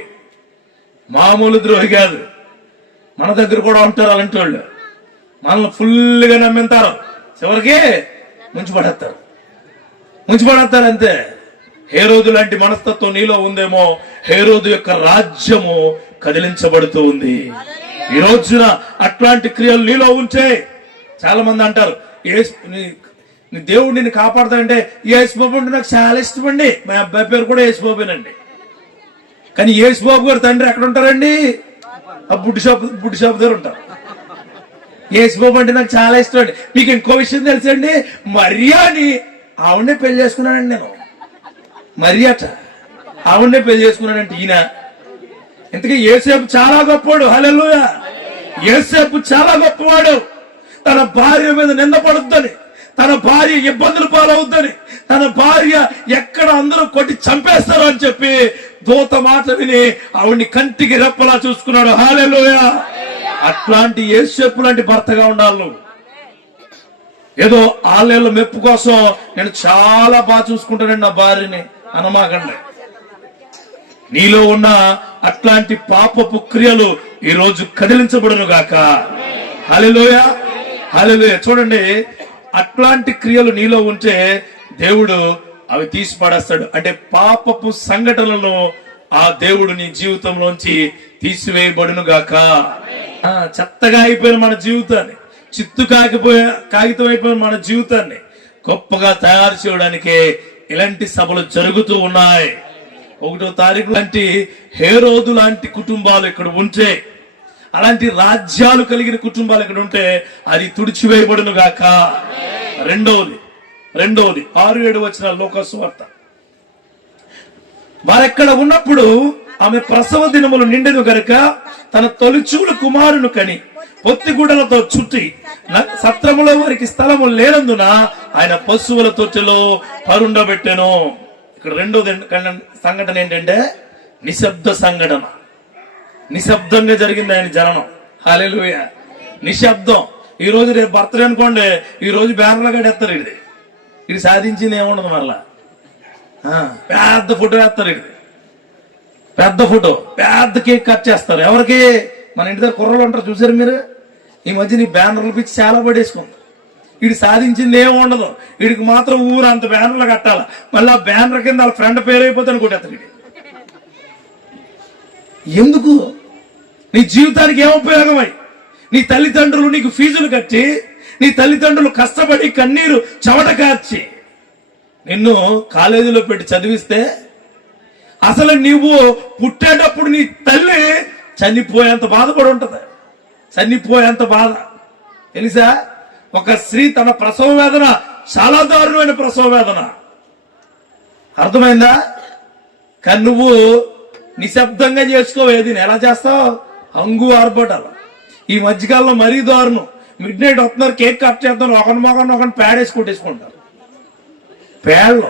మామూలు ద్రోహి కాదు. మన దగ్గర కూడా ఉంటారు అలాంటి వాళ్ళు. మనల్ని ఫుల్గా నమ్మింటారు, చివరికి ముంచిపడేస్తారు అంతే. హేరోదు లాంటి మనస్తత్వం నీలో ఉందేమో. హేరోదు యొక్క రాజ్యము కదిలించబడుతూ ఉంది. ఈ రోజున అట్లాంటి క్రియలు నీలో ఉంటే చాలా మంది అంటారు, నీ దేవుడు నిన్ను కాపాడుతాడంటే యేసుబాబు అంటే నాకు చాలా ఇష్టమండి. మా అబ్బాయి పేరు కూడా యేసుబాబేనండి. కానీ యేసుబాబు గారు తండ్రి ఎక్కడ ఉంటారండి? ఆ బుడ్డి షాప్ దగ్గర ఉంటారు. యేసుబాబు అంటే నాకు చాలా ఇష్టం అండి. మీకు ఇంకో విషయం తెలుసండి, మరియాని ఆవిడనే పెళ్లి చేసుకున్నానండి నేను. మరియాట ఆవిడనే పెళ్లి చేసుకున్నానంటే ఈయన. ఇంతకీ యేసేపు చాలా గొప్పవాడు. హల్లెలూయా. యేసేపు చాలా గొప్పవాడు. తన భార్య మీద నిందపడుద్దని, తన భార్య ఇబ్బందులు పాలవుద్దని, తన భార్య ఎక్కడ అందరూ కొట్టి చంపేస్తారు అని చెప్పి దూత మాట విని ఆవిడ్ని కంటికి రెప్పలా చూసుకున్నాడు. హల్లెలూయా. అట్లాంటి యేసేపు లాంటి భర్తగా ఉండాలి నువ్వు. ఏదో ఆళ్ళ మెప్పు కోసం నేను చాలా బాగా చూసుకుంటానండి నా భార్యని అనమాకండి. నీలో ఉన్న అట్లాంటి పాపపు క్రియలు ఈ రోజు కదిలించబడును గాక. హల్లెలూయా. హల్లెలూయా. చూడండి, అట్లాంటి క్రియలు నీలో ఉంటే దేవుడు అవి తీసి పడేస్తాడు. అంటే పాపపు సంఘటనలను ఆ దేవుడు నీ జీవితంలోంచి తీసివేయబడును గాక. చెత్తగా అయిపోయిన మన జీవితాన్ని, చిత్తు కాగితం అయిపోయిన మన జీవితాన్ని గొప్పగా తయారు చేయడానికి ఇలాంటి సభలు జరుగుతూ ఉన్నాయి. 1వ తారీఖు లాంటి హేరోదు లాంటి కుటుంబాలు ఇక్కడ ఉంటే, అలాంటి రాజ్యాలు కలిగిన కుటుంబాలు ఇక్కడ ఉంటే అది తుడిచివేయబడును గాక. రెండవది 6-7 వచనాలు లోకాసు వార్త. వారెక్కడ ఉన్నప్పుడు ఆమె ప్రసవ దినములు నిండెను గనుక తన తొలిచూలు కుమారును కని పొత్తిగుడ్డలతో చుట్టి సత్రములో వారికి స్థలము లేనందున ఆయన పశువుల తొట్టెలో పరుండబెట్టెను. ఇక్కడ రెండోది సంఘటన ఏంటంటే నిశ్శబ్ద సంఘటన. నిశ్శబ్దంగా జరిగింది ఆయన జననం. హల్లెలూయా. నిశ్శబ్దం. ఈ రోజు రేపు బర్త్డే అనుకోండి, ఈ రోజు బ్యానర్లు కడేస్తారు. ఇది సాధించింది ఏముండదు. మళ్ళా పెద్ద ఫోటో వేస్తారు. పెద్ద ఫోటో, పెద్ద కేక్ కట్ చేస్తారు. ఎవరికి? మన ఇంటి దగ్గర కుర్రలు ఉంటారు, చూసారు మీరు? ఈ మధ్య నీ బ్యానర్లు పిచ్చి చాలా పడేసుకుంది. వీడు సాధించింది ఏమి ఉండదు. వీడికి మాత్రం ఊరు అంత బ్యానర్లు కట్టాల. మళ్ళీ ఆ బ్యానర్ కింద వాళ్ళ ఫ్రెండ్ పేరు అయిపోతే అనుకుంటేస్తాడు. ఎందుకు? నీ జీవితానికి ఏం ఉపయోగమై? నీ తల్లిదండ్రులు నీకు ఫీజులు కట్టి, నీ తల్లిదండ్రులు కష్టపడి కన్నీరు చెమట కార్చి నిన్ను కాలేజీలో పెట్టి చదివిస్తే, అసలు నీవు పుట్టేటప్పుడు నీ తల్లి చనిపోయేంత బాధపడి ఉంటది. చనిపోయేంత బాధ తెలుసా? ఒక స్త్రీ తన ప్రసవ వేదన చాలా దారుణమైన ప్రసవ వేదన. అర్థమైందా? కానీ నువ్వు నిశ్శబ్దంగా చేసుకోవేది. ఎలా చేస్తావు? హంగు ఆర్భటాలు. ఈ మధ్యకాలంలో మరీ దారుణం. మిడ్ నైట్ వస్తున్నారు, కేక్ కట్ చేస్తున్నారు, ఒకరిని పేడేసి కొట్టేసుకుంటారు. పేడలు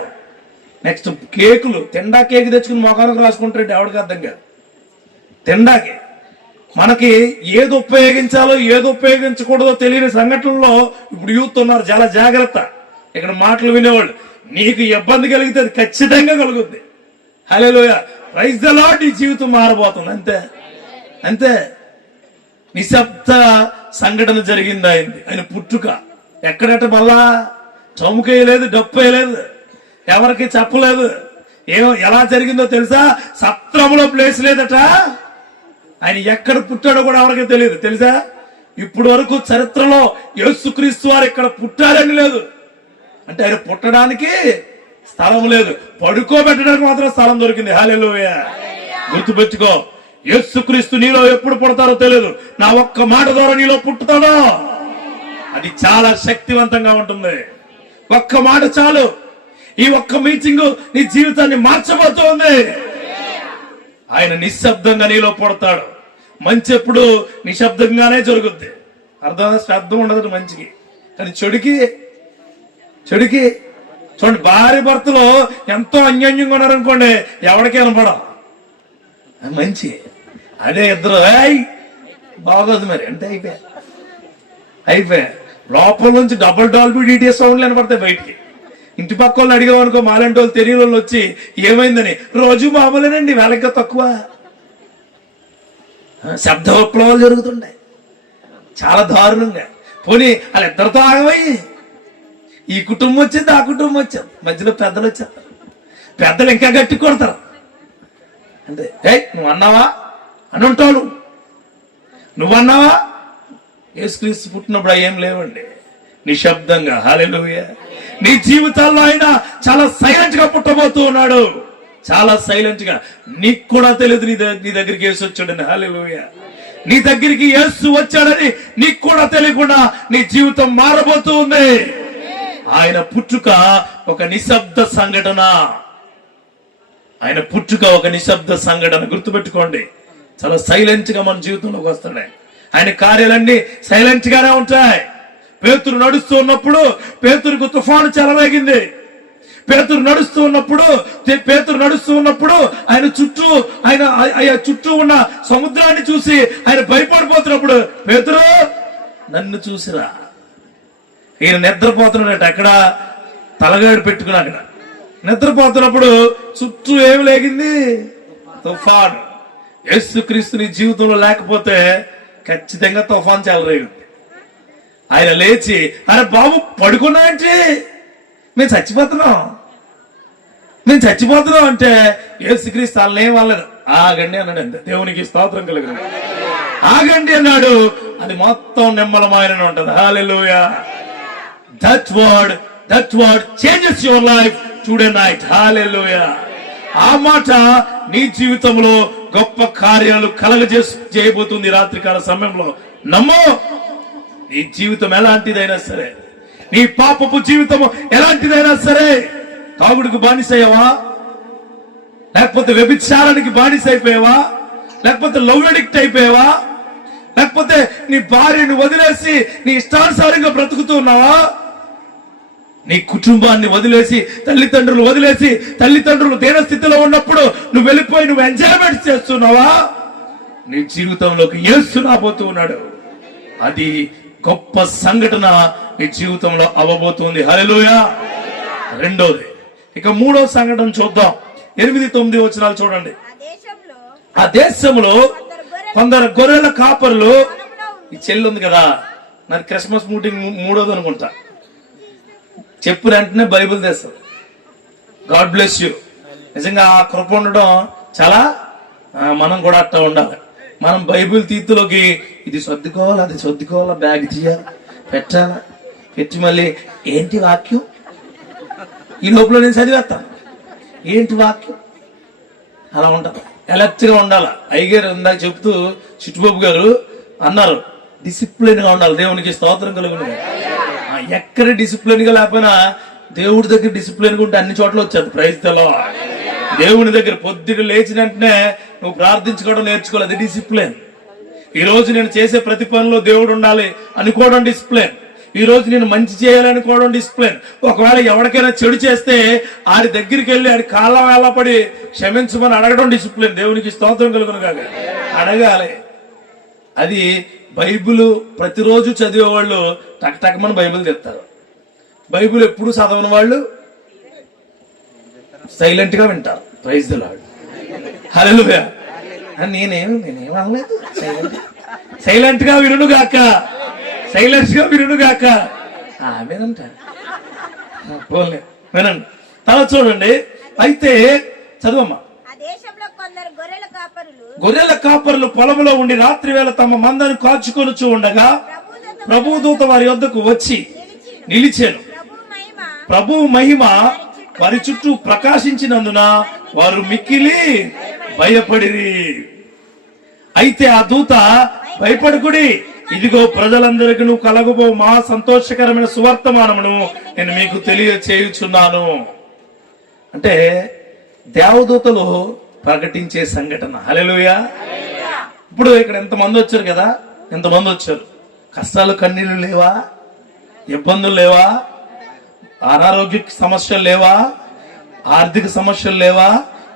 నెక్స్ట్ కేకులు, తిండా కేక్ తెచ్చుకుని మొఖానికి రాసుకుంటారు. ఎవరికి అర్థం కాదు. తిండాకి మనకి ఏది ఉపయోగించాలో ఏది ఉపయోగించకూడదో తెలియని సంఘటనలో ఇప్పుడు యూత్ ఉన్నారు. చాలా జాగ్రత్త. ఇక్కడ మాటలు వినేవాళ్ళు. నీకు ఇబ్బంది కలిగితే అది ఖచ్చితంగా కలుగుద్ది. హల్లెలూయా. Praise the lord. నీ జీవితం మారబోతుంది. అంతే అంతే. నిశ్శబ్ద సంఘటన జరిగింది ఆయన పుట్టుక. ఎక్కడట మళ్ళా చౌముకేయలేదు, డప్పు వేయలేదు, ఎవరికి చెప్పలేదు. ఎలా జరిగిందో తెలుసా? సత్రంలో ప్లేస్ లేదట. ఆయన ఎక్కడ పుట్టాడో కూడా ఎవరికి తెలియదు. తెలుసా? ఇప్పుడు వరకు చరిత్రలో యేసుక్రీస్తు వారు ఇక్కడ పుట్టారని లేదు. అంటే ఆయన పుట్టడానికి స్థలం లేదు, పడుకోబెట్టడానికి మాత్రం స్థలం దొరికింది. హల్లెలూయా. గుర్తుపెట్టుకో, యేసుక్రీస్తు నీలో ఎప్పుడు పుడతారో తెలియదు. నా ఒక్క మాట ద్వారా నీలో పుట్టుతాడో అది చాలా శక్తివంతంగా ఉంటుంది. ఒక్క మాట చాలు. ఈ ఒక్క మీటింగ్ నీ జీవితాన్ని మార్చబోతోంది. ఆయన నిశ్శబ్దంగా నీలో పుడతాడు. మంచి ఎప్పుడు నిశ్శబ్దంగానే జరుగుద్ది. అర్థం? శబ్దం ఉండదు మంచికి. కానీ చెడుకి చూడండి, భార్య భర్తలో ఎంతో అన్యోన్యంగా ఉన్నారనుకోండి, ఎవరికి వినపడం మంచి. అదే ఇద్దరు బాగోదు మరి అంటే అయిపోయా. లోపల నుంచి డబుల్ డాల్బీ డీటీఎస్ సౌండ్లు వినపడతాయి బయటికి. ఇంటి పక్క వాళ్ళు అడిగామనుకో, మాలాంటి వాళ్ళు తెలియని వాళ్ళు వచ్చి ఏమైందని, రోజు మామూలేనండి, వేళకి తక్కువ. శబ్ద విప్లవాలు జరుగుతుంటాయి చాలా దారుణంగా. పోనీ వాళ్ళిద్దరితో ఆగమయ్యి ఈ కుటుంబం వచ్చింది, ఆ కుటుంబం వచ్చింది, మధ్యలో పెద్దలు వచ్చేస్తారు. పెద్దలు ఇంకా గట్టి కొడతారు. అంటే నువ్వు అన్నావా అని ఉంటావు. నువ్వు అన్నావా? యేసుక్రీస్తు పుట్టినప్పుడు ఏం లేవండి. నిశ్శబ్దంగా. హల్లెలూయా. నీ జీవితాల్లో ఆయన చాలా సైలెంట్ గా పుట్టబోతూ ఉన్నాడు. చాలా సైలెంట్ గా. నీకు కూడా తెలియదు నీ దగ్గరికి యేసు వచ్చాడని. హల్లెలూయా. నీ దగ్గరికి యేసు వచ్చాడని నీకు కూడా తెలియకుండా నీ జీవితం మారబోతూ ఉంది. ఆయన పుట్టుక ఒక నిశ్శబ్ద సంఘటన. ఆయన పుట్టుక ఒక నిశ్శబ్ద సంఘటన. గుర్తుపెట్టుకోండి, చాలా సైలెంట్ గా మన జీవితంలోకి వస్తాడు. ఆయన కార్యాలన్నీ సైలెంట్ గానే ఉంటాయి. పేతురు నడుస్తూ ఉన్నప్పుడు పేతురుకు తుఫాను చెలరేగింది. పేతురు నడుస్తూ ఉన్నప్పుడు ఆయన చుట్టూ ఉన్న సముద్రాన్ని చూసి ఆయన భయపడిపోతున్నప్పుడు, పేతురు నన్ను చూసిరా. ఈయన నిద్రపోతున్నాడట. అక్కడ తలగాడు పెట్టుకుని అక్కడ నిద్రపోతున్నప్పుడు చుట్టూ ఏమి లేగింది? తుఫాను. యేసుక్రీస్తు నీ జీవితంలో లేకపోతే ఖచ్చితంగా తుఫాను చెలరేగింది. ఆయన లేచి, అరే బాబు పడుకున్నా అంటే మేము చచ్చిపోతున్నాం అంటే యేసుక్రీస్తు వాళ్ళని ఏం వాళ్ళదు. ఆగండి అన్నాడు. అంతే. దేవునికి స్తోత్రం కలిగిన. ఆగండి అన్నాడు. అది మొత్తం నిమ్మలమైన ఉంటది. హల్లెలూయా. That word changes your life today night. Hallelujah. ఆ మాట నీ జీవితంలో గొప్ప కార్యాలు చేయబోతుంది రాత్రికాల సమయంలో. నమ్మో. నీ జీవితం ఎలాంటిదైనా సరే, నీ పాపపు జీవితము ఎలాంటిదైనా సరే, తాగుడుకు బానిసయ్యావా, లేకపోతే వ్యభిచారానికి బానిస అయిపోయావా, లేకపోతే లవ్ అడిక్ట్ అయిపోయావా, లేకపోతే నీ భార్యను వదిలేసి నీ ఇష్టానుసారంగా బ్రతుకుతున్నావా? నీ కుటుంబాన్ని వదిలేసి, తల్లిదండ్రులు వదిలేసి, తల్లిదండ్రులు దేన స్థితిలో ఉన్నప్పుడు నువ్వు వెళ్ళిపోయి నువ్వు ఎంజాయ్మెంట్ చేస్తున్నావా? నీ జీవితంలోకి యేసు రాబోతూ ఉన్నాడు. అది గొప్ప సంఘటన నీ జీవితంలో అవ్వబోతుంది. హల్లెలూయా. రెండోది, ఇక మూడో సంఘటన చూద్దాం. 8-9 వచనాలు చూడండి. ఆ దేశంలో కొందరు గొర్రెల కాపరులు, ఈ చెల్లి ఉంది కదా, నాకు క్రిస్మస్ మీటింగ్ మూడోది అనుకుంటా, చెప్పు వెంటనే బైబిల్ తెస్తారు. God bless you. నిజంగా ఆ కృప ఉండడం చాలా, మనం కూడా అట్లా ఉండాలి. మనం బైబిల్ తీర్థులోకి ఇది సర్దుకోవాలి, అది సర్దుకోవాలా, బ్యాగ్ తీయాలి, పెట్టాలా, పెట్టి మళ్ళీ ఏంటి వాక్యం, ఈ లోపల నేను చదివేస్తాను, ఏంటి వాక్యం, అలా ఉంటాను. ఎలర్ట్ గా ఉండాలి. అయ్యగారు ఇందాక చెప్తూ చిట్టుబాబు గారు అన్నారు, డిసిప్లిన్ గా ఉండాలి. దేవునికి స్తోత్రం కలుగును. ఎక్కడ డిసిప్లిన్ గా లేకపోయినా దేవుడి దగ్గర డిసిప్లిన్ గా ఉంటే అన్ని చోట్ల వచ్చేది. Praise the Lord. దేవుని దగ్గర పొద్దున లేచిన వెంటనే నువ్వు ప్రార్థించుకోవడం నేర్చుకోవాలి, అది డిసిప్లిన్. ఈ రోజు నేను చేసే ప్రతి పనిలో దేవుడు ఉండాలి అనుకోవడం డిసిప్లిన్. ఈ రోజు నేను మంచి చేయాలనుకోవడం డిసిప్లిన్. ఒకవేళ ఎవరికైనా చెడు చేస్తే ఆడి దగ్గరికి వెళ్ళి ఆడి కాళ్ళ వేళపడి క్షమించమని అడగడం డిసిప్లిన్. దేవునికి స్తోత్రం కలుగును కాక అడగాలి. అది బైబిల్ ప్రతిరోజు చదివేవాళ్ళు టక్ టక్మని బైబిల్ తెస్తారు. బైబిల్ ఎప్పుడు చదవని వాళ్ళు సైలెంట్ గా వింటారు. Praise the lord. హల్లెలూయా. నేనేం అనలేదు. సైలెంట్ గా వినును గాక, సైలెంట్ గా వినును గాక. వినంట పోలే, వినండి. తర్వాత చూడండి. అయితే చదువమ్మా. గొర్రెల కాపరులు పొలంలో ఉండి రాత్రి వేళ తమ మందను కాచుకొనుచు ఉండగా ప్రభుదూత వారి వద్దకు వచ్చి నిలిచాను. ప్రభు మహిమ వారి చుట్టూ ప్రకాశించినందున వారు మిక్కిలి భయపడిరి. అయితే ఆ దూత, భయపడకుడి, ఇదిగో ప్రజలందరికీ నువ్వు కలగబో మహా సంతోషకరమైన సువర్తమానమును నేను మీకు తెలియచేయుచున్నాను. అంటే దేవదూతలు ప్రకటించే సంఘటన. హల్లెలూయా. ఇప్పుడు ఇక్కడ ఎంతమంది వచ్చారు కదా, ఎంతమంది వచ్చారు. కష్టాలు కన్నీళ్లు లేవా, ఇబ్బందులు లేవా, అనారోగ్య సమస్యలు లేవా, ఆర్థిక సమస్యలు లేవా?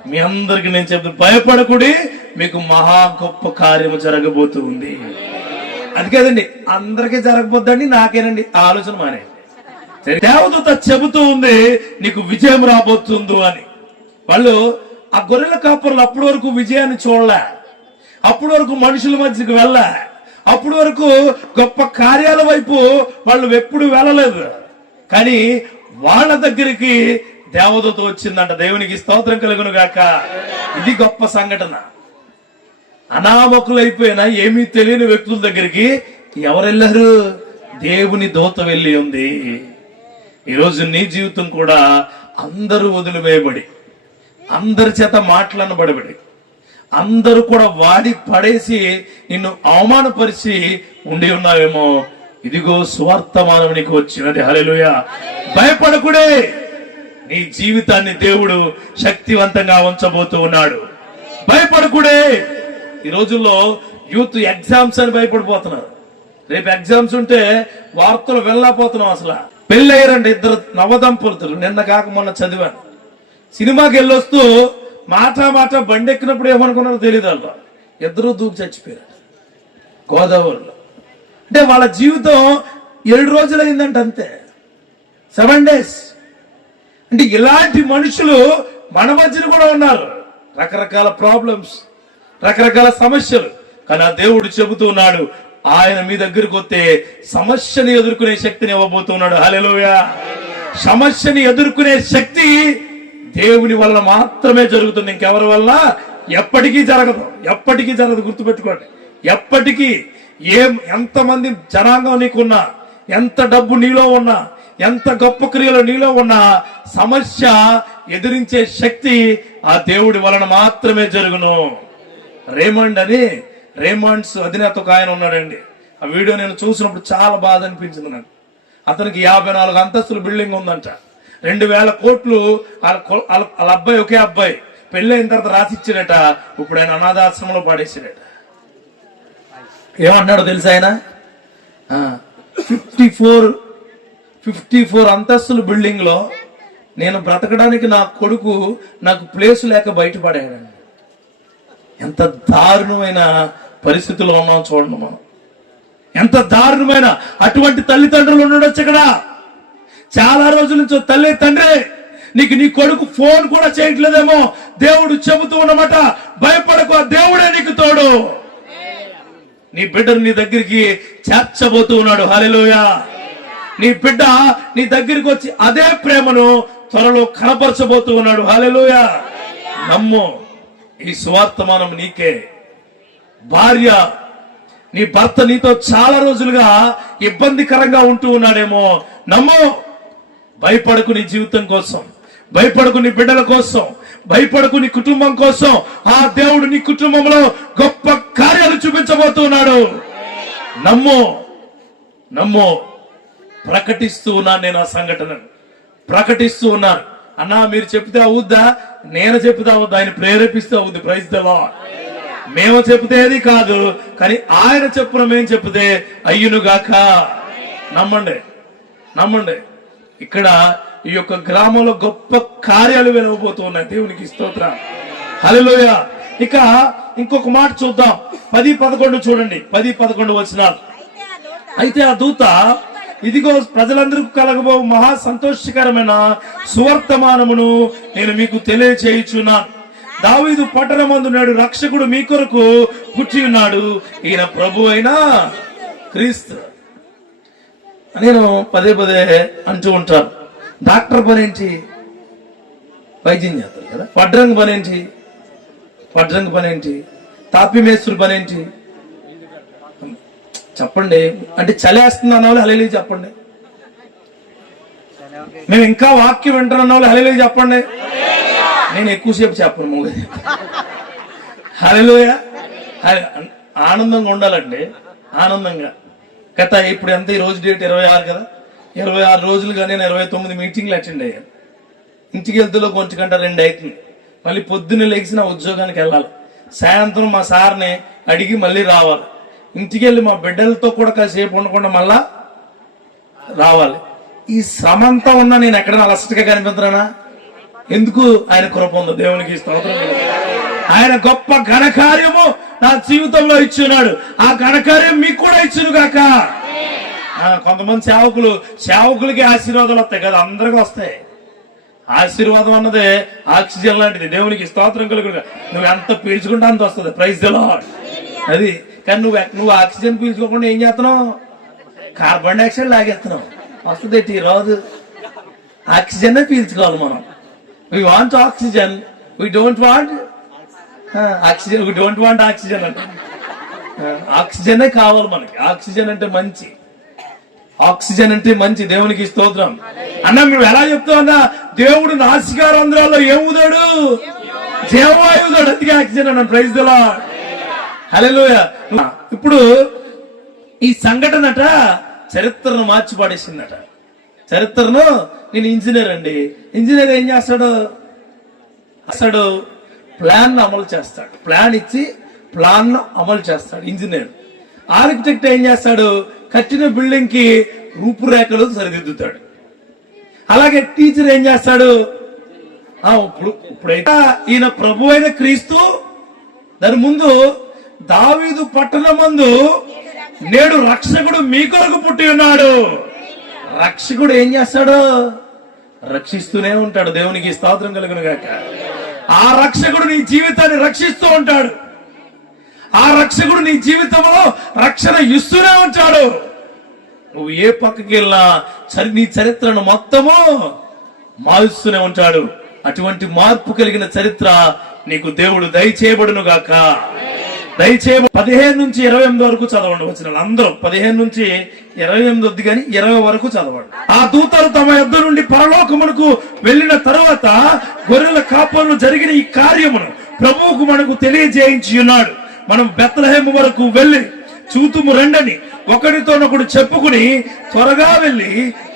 మీ అందరికి నేను చెప్తాను, భయపడకుడి, మీకు మహా గొప్ప కార్యము జరగబోతూ ఉంది. అది కదండి, అందరికీ జరగబోద్దండి, నాకేనండి ఆలోచన మానే. దేవదూత చెబుతూ ఉంది నీకు విజయం రాబోతుందో అని. వాళ్ళు ఆ గొర్రెల కాపరులు అప్పటి వరకు విజయాన్ని చూడలే, అప్పటి వరకు మనుషుల మధ్యకి వెళ్ళా, అప్పటి వరకు గొప్ప కార్యాల వైపు వాళ్ళు ఎప్పుడు వెళ్ళలేదు. కానీ వాళ్ళ దగ్గరికి దేవదూత వచ్చిందంట. దేవునికి స్తోత్రం కలుగును గాక. ఇది గొప్ప సంఘటన. అనామకులైపోయినా ఏమీ తెలియని వ్యక్తుల దగ్గరికి ఎవరు వెళ్ళారు? దేవుని దూత వెళ్ళి ఉంది. ఈరోజు నీ జీవితం కూడా అందరూ వదిలివేయబడి, అందరి చేత మాట్లాడబడి, అందరూ కూడా వాడి పడేసి నిన్ను అవమానపరిచి ఉండి ఉన్నావేమో. ఇదిగో సువార్తమానం నీకు వచ్చినది. హల్లెలూయా. భయపడకుడే, నీ జీవితాన్ని దేవుడు శక్తివంతంగా ఉంచబోతూ ఉన్నాడు. భయపడకుడే. ఈ రోజుల్లో యూత్ ఎగ్జామ్స్ అని భయపడిపోతున్నారు. రేపు ఎగ్జామ్స్ ఉంటే వార్తలు వెళ్ళకపోతున్నాం. అసలు పెళ్ళయ్యారండి ఇద్దరు నవదంపతులు, నిన్న కాక మొన్న చదివాను. సినిమాకి వెళ్ళొస్తూ మాట బండి ఎక్కినప్పుడు ఏమనుకున్నారో తెలియదు. వాళ్ళు ఇద్దరు దూకి చచ్చిపోయారు గోదావరిలో. అంటే వాళ్ళ జీవితం 7 రోజులు అయిందంట, అంతే, 7 days. అంటే ఇలాంటి మనుషులు మన మధ్యన కూడా ఉన్నారు. రకరకాల ప్రాబ్లమ్స్, రకరకాల సమస్యలు. కానీ ఆ దేవుడు చెబుతూ ఉన్నాడు, ఆయన మీ దగ్గరకు వస్తే సమస్యని ఎదుర్కొనే శక్తిని ఇవ్వబోతున్నాడు. హల్లెలూయా. సమస్యని ఎదుర్కొనే శక్తి దేవుని వల్ల మాత్రమే జరుగుతుంది, ఇంకెవరి వల్ల ఎప్పటికీ జరగదు. ఎప్పటికీ జరగదు, గుర్తుపెట్టుకోండి. ఎప్పటికీ ఎంతమంది జనాంగం నీకున్నా, ఎంత డబ్బు నీలో ఉన్నా, ఎంత గొప్ప క్రియలు నీలో ఉన్నా, సమస్య ఎదిరించే శక్తి ఆ దేవుడి వలన మాత్రమే జరుగును. రేమండ్స్ అధినేత ఒక ఆయన ఉన్నాడండి. ఆ వీడియో నేను చూసినప్పుడు చాలా బాధ అనిపించింది నాకు. అతనికి 54 అంతస్తుల బిల్డింగ్ ఉందంట. 2000 కోట్లు వాళ్ళ అబ్బాయి, ఒకే అబ్బాయి, పెళ్ళైన తర్వాత రాసిచ్చాడట. ఇప్పుడు ఆయన అనాథాశ్రమంలో పాడేసాడట. ఏమన్నాడో తెలుసా ఆయన? 54 అంతస్తుల బిల్డింగ్ లో నేను బ్రతకడానికి నా కొడుకు నాకు ప్లేస్ లేక బయటపడాడండి. ఎంత దారుణమైన పరిస్థితుల్లో ఉన్నాం చూడండి మనం. ఎంత దారుణమైన అటువంటి తల్లిదండ్రులు ఉండొచ్చు ఇక్కడ. చాలా రోజుల నుంచి తల్లి తండ్రి నీకు నీ కొడుకు ఫోన్ కూడా చేయట్లేదేమో, దేవుడు చెబుతూ ఉన్నమాట, భయపడకు, ఆ దేవుడే నీకు తోడు. నీ బిడ్డను నీ దగ్గరికి చేర్చబోతూ ఉన్నాడు. హల్లెలూయా. నీ బిడ్డ నీ దగ్గరికి వచ్చి అదే ప్రేమను త్వరలో కనపరచబోతూ ఉన్నాడు. హల్లెలూయా. నమ్ము, ఈ సువార్తమానం నీకే. భార్య, నీ భర్త నీతో చాలా రోజులుగా ఇబ్బందికరంగా ఉంటూ ఉన్నాడేమో, నమ్ము. భయపడకు, నీ జీవితం కోసం భయపడకు, నీ బిడ్డల కోసం భయపడకు, నీ కుటుంబం కోసం. ఆ దేవుడు నీ కుటుంబంలో గొప్ప కార్యాలు చూపించబోతున్నాడు. నమ్ము, నమ్ము. ప్రకటిస్తూ ఉన్నాను నేను, ఆ సంఘటనను ప్రకటిస్తూ ఉన్నాను. అన్నా మీరు చెప్తే అవుద్దా, నేను చెప్తే అవుద్దా, ఆయన ప్రేరేపిస్తే అవుద్ది. Praise the Lord. మేము చెప్తేది కాదు, కానీ ఆయన చెప్పున మేము చెప్తే అయ్యునుగాక. నమ్మండి, నమ్మండి. ఇక్కడ ఈ యొక్క గ్రామంలో గొప్ప కార్యాలు వెలవబోతూ ఉన్నాయి. దేవునికి స్తోత్రం. హల్లెలూయా. ఇక ఇంకొక మాట చూద్దాం. 10-11 చూడండి. 10-11 వచనాలు. అయితే ఆ దూత, ఇదిగో ప్రజలందరికీ కలగబో మహా సంతోషకరమైన సువర్తమానమును నేను మీకు తెలియచేయుచున్నాను. దావీదు పట్టణమందు నాడు రక్షకుడు మీ కొరకు పుట్టి ఉన్నాడు, ఈయన ప్రభు అయిన క్రీస్తు. నేను పదే అంటూ ఉంటాను, డాక్టర్ పని ఏంటి? వైద్యం చేస్తారు కదా. వడ్రంగి పని ఏంటి? వడ్రంగి పని ఏంటి? తాపి మేస్త్రి పని ఏంటి? చెప్పండి. అంటే చలేస్తుంది అన్న వాళ్ళు హల్లెలూయా చెప్పండి. మేము ఇంకా వాక్యం వింటున్న వాళ్ళు హల్లెలూయా చెప్పండి. నేను ఎక్కువసేపు చెప్పను. హల్లెలూయా. ఆనందంగా ఉండాలండి, ఆనందంగా. గత ఇప్పుడు ఎంత, ఈ రోజు డేట్ 26 కదా, 26 రోజులుగా నేను 29 మీటింగ్లు అటెండ్ అయ్యాను. ఇంటికి వెళ్తూ 1 గంట 2 అవుతుంది. మళ్ళీ పొద్దున్న లేచి నా ఉద్యోగానికి వెళ్ళాలి. సాయంత్రం మా సార్ని అడిగి మళ్ళీ రావాలి. ఇంటికి వెళ్ళి మా బిడ్డలతో కూడా కాసేపు ఉండకుండా మళ్ళా రావాలి. ఈ శ్రమ అంతా ఉన్నా నేను ఎక్కడైనా అలసటగా కనిపించరానా? ఎందుకు? ఆయన కృప ఉంది. దేవునికి స్తోత్రం. ఆయన గొప్ప ఘనకార్యము నా జీవితంలో ఇచ్చున్నాడు. ఆ ఘనకార్యం మీకు కూడా ఇచ్చును గాక. కొంతమంది సేవకులకి ఆశీర్వాదాలు వస్తాయి కదా, అందరికీ వస్తాయి. ఆశీర్వాదం అన్నదే ఆక్సిజన్ లాంటిది. దేవునికి స్తోత్రం కలుగును. నువ్వు ఎంత పీల్చుకుంటా అంత వస్తుంది. Praise the lord. అది కానీ నువ్వు ఆక్సిజన్ పీల్చుకోకుండా ఏం చేస్తున్నావు? కార్బన్ డైఆక్సైడ్ లాగేస్తున్నావు. వస్తుంది రాదు. ఆక్సిజన్ పీల్చుకోవాలి మనం. We want oxygen. We don't want oxygen. We don't want oxygen అంటే ఆక్సిజనే కావాలి మనకి. ఆక్సిజన్ అంటే మంచి, ఆక్సిజన్ అంటే మంచి. దేవునికి స్తోత్రం. అన్న మేము ఎలా చెప్తామన్నా, దేవుడు నాసికారంధ్రాల్లో ఏముదాడు? జీవవాయువుదాడు. అందుకే ఆక్సిజన్ అన్న. Praise the lord. హల్లెలూయా. ఇప్పుడు ఈ సంఘటనట చరిత్రను మార్చి పడేసిందట. చరిత్రను. నేను ఇంజనీర్ అండి. ఇంజనీర్ ఏం చేస్తాడు? ప్లాన్ అమలు చేస్తాడు. ప్లాన్ ఇచ్చి ప్లాన్ అమలు చేస్తాడు ఇంజనీర్. ఆర్కిటెక్ట్ ఏం చేస్తాడు? కట్టిన బిల్డింగ్ కి రూపురేఖలు సరిదిద్దుతాడు. అలాగే టీచర్ ఏం చేస్తాడు? ఇప్పుడైతే ఈయన ప్రభు అయిన క్రీస్తు, దాని ముందు దావీదు పట్టణమందు నేడు రక్షకుడు మీ కొరకు పుట్టి ఉన్నాడు. రక్షకుడు ఏం చేస్తాడు? రక్షిస్తూనే ఉంటాడు. దేవునికి స్తోత్రం కలుగును గాక. ఆ రక్షకుడు నీ జీవితాన్ని రక్షిస్తూ ఉంటాడు. ఆ రక్షకుడు నీ జీవితంలో రక్షణ ఇస్తూనే ఉంటాడు. నువ్వు ఏ పక్కకి వెళ్ళినా నీ చరిత్రను మొత్తము మారుస్తూనే ఉంటాడు. అటువంటి మార్పు కలిగిన చరిత్ర నీకు దేవుడు దయచేయబడును గాక. దయచేయ 15 నుంచి 28 వరకు చదవండి. వచ్చిన అందరూ 15 నుంచి 28 వద్దు కానీ 20 వరకు చదవండి. ఆ దూతలు తమ యొద్ద నుండి పరలోకమునకు వెళ్లిన తరువాత గొర్రెల కాపరులు జరిగిన ఈ కార్యమును ప్రభువుకు మనకు తెలియజేయించి ఉన్నాడు. మనం బెత్లెహేము వరకు వెళ్లి చూతుము రండని ఒకరితోనొకడు చెప్పుకుని త్వరగా వెళ్లి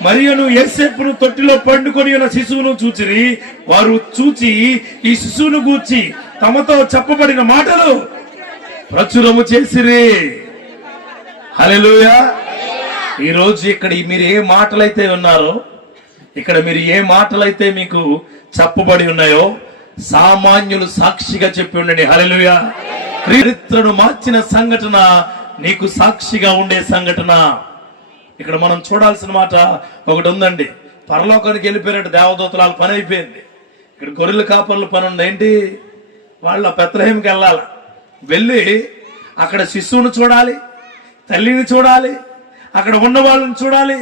మరియను యోసేపును తొట్టిలో పండుకొని ఉన్న శిశువును చూచిరి. వారు చూచి ఈ శిశువును గూర్చి తమతో చెప్పబడిన మాటలు ప్రచురము చేసిరి. హల్లెలూయా. ఈ రోజు ఇక్కడ మీరు ఏ మాటలైతే ఉన్నారో, ఇక్కడ మీరు ఏ మాటలైతే మీకు చెప్పబడి ఉన్నాయో, సామాన్యులు సాక్షిగా చెప్పి ఉండండి. హల్లెలూయా. చరిత్రను మార్చిన సంఘటన, నీకు సాక్షిగా ఉండే సంఘటన. ఇక్కడ మనం చూడాల్సిన మాట ఒకటి ఉందండి. పరలోకానికి వెళ్ళిపోయినట్టు దేవదూతల పని అయిపోయింది. ఇక్కడ గొర్రెల కాపర్ల పని ఉంది. ఏంటి? వాళ్ళ బెత్లెహేముకి వెళ్ళి అక్కడ శిశువును చూడాలి, తల్లిని చూడాలి, అక్కడ ఉన్న వాళ్ళని చూడాలి.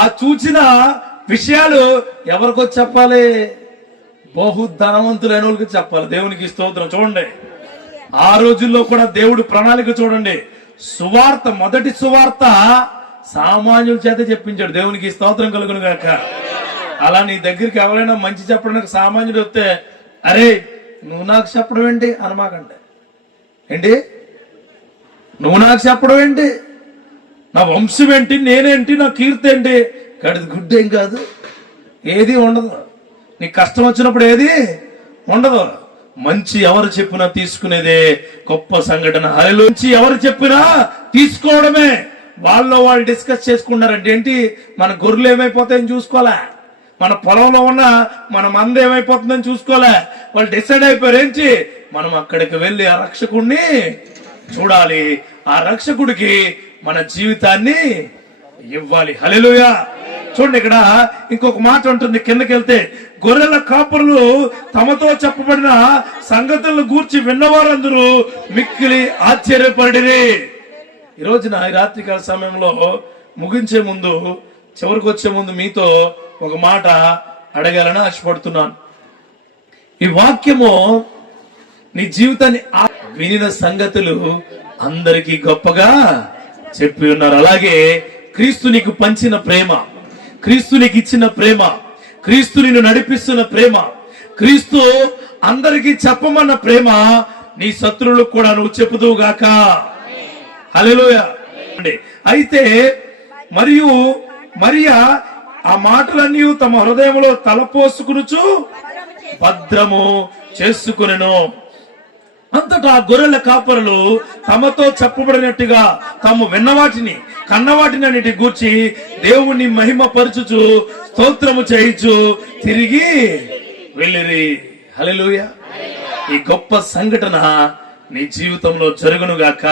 ఆ చూచిన విషయాలు ఎవరికో చెప్పాలి? బహు ధనవంతులైన వాళ్ళకి చెప్పాలి. దేవునికి స్తోత్రం. చూడండి, ఆ రోజుల్లో కూడా దేవుడు ప్రణాళిక చూడండి. సువార్త, మొదటి సువార్త సామాన్యుల చేత చెప్పించాడు. దేవునికి స్తోత్రం కలుగును గాక. అలా నీ దగ్గరికి ఎవరైనా మంచి చెప్పడానికి సామాన్యుడు వస్తే, అరే నువ్వు నాకు చెప్పడం ఏంటి అనమాకండి. ఏంటి నువ్వు నాకు చెప్పడం ఏంటి? నా వంశం ఏంటి, నేనేంటి, నా కీర్తి ఏంటి? గడిది గుడ్డేం కాదు, ఏది ఉండదు. నీకు కష్టం వచ్చినప్పుడు ఏది ఉండదు. మంచి ఎవరు చెప్పినా తీసుకునేదే గొప్ప సంఘటన. మంచి ఎవరు చెప్పినా తీసుకోవడమే. వాళ్ళు డిస్కస్ చేసుకున్నారంటే ఏంటి? మన గొర్రెలు ఏమైపోతాయని చూసుకోలే, మన పొలంలో ఉన్న మన మంద ఏమైపోతుందని చూసుకోలే. వాళ్ళు డిసైడ్ అయిపోయారు ఏంటి? మనం అక్కడికి వెళ్ళి ఆ రక్షకుడిని చూడాలి, ఆ రక్షకుడికి మన జీవితాన్ని ఇవ్వాలి. హల్లెలూయా. చూడండి, ఇక్కడ ఇంకొక మాట ఉంటుంది కిందకి వెళ్తే, గొర్రెల కాపరులు తమతో చెప్పబడిన సంగతులను గూర్చి విన్నవారందరూ మిక్కిలి ఆశ్చర్యపడిరి. ఈ రోజున ఈ రాత్రికాల సమయంలో ముగించే ముందు, చివరికి వచ్చే ముందు మీతో ఒక మాట అడగాలని ఆశపడుతున్నాను. ఈ వాక్యము నీ జీవితాన్ని వినిన సంగతులు అందరికీ గొప్పగా చెప్పి ఉన్నారు. అలాగే క్రీస్తు నీకు పంచిన ప్రేమ, క్రీస్తు నీకు ఇచ్చిన ప్రేమ, క్రీస్తు నిన్ను నడిపిస్తున్న ప్రేమ, క్రీస్తు అందరికీ చెప్పమన్న ప్రేమ నీ శత్రువులకు కూడా నువ్వు చెప్పుదువు గాక. హల్లెలూయా. అయితే మరియా ఆ మాటలన్నీ తమ హృదయంలో తలపోసుకునుచు భద్రము చేసుకునెను. అంతటా గొర్రెల కాపరులు తమతో చెప్పబడినట్టుగా తాము విన్నవాటిని కన్నవాటిని అన్నిటి గూర్చి దేవుణ్ణి మహిమ పరచుచు స్తోత్రము చేయించు తిరిగి వెళ్ళిరి. హల్లెలూయా. ఈ గొప్ప సంఘటన నీ జీవితంలో జరుగునుగాక.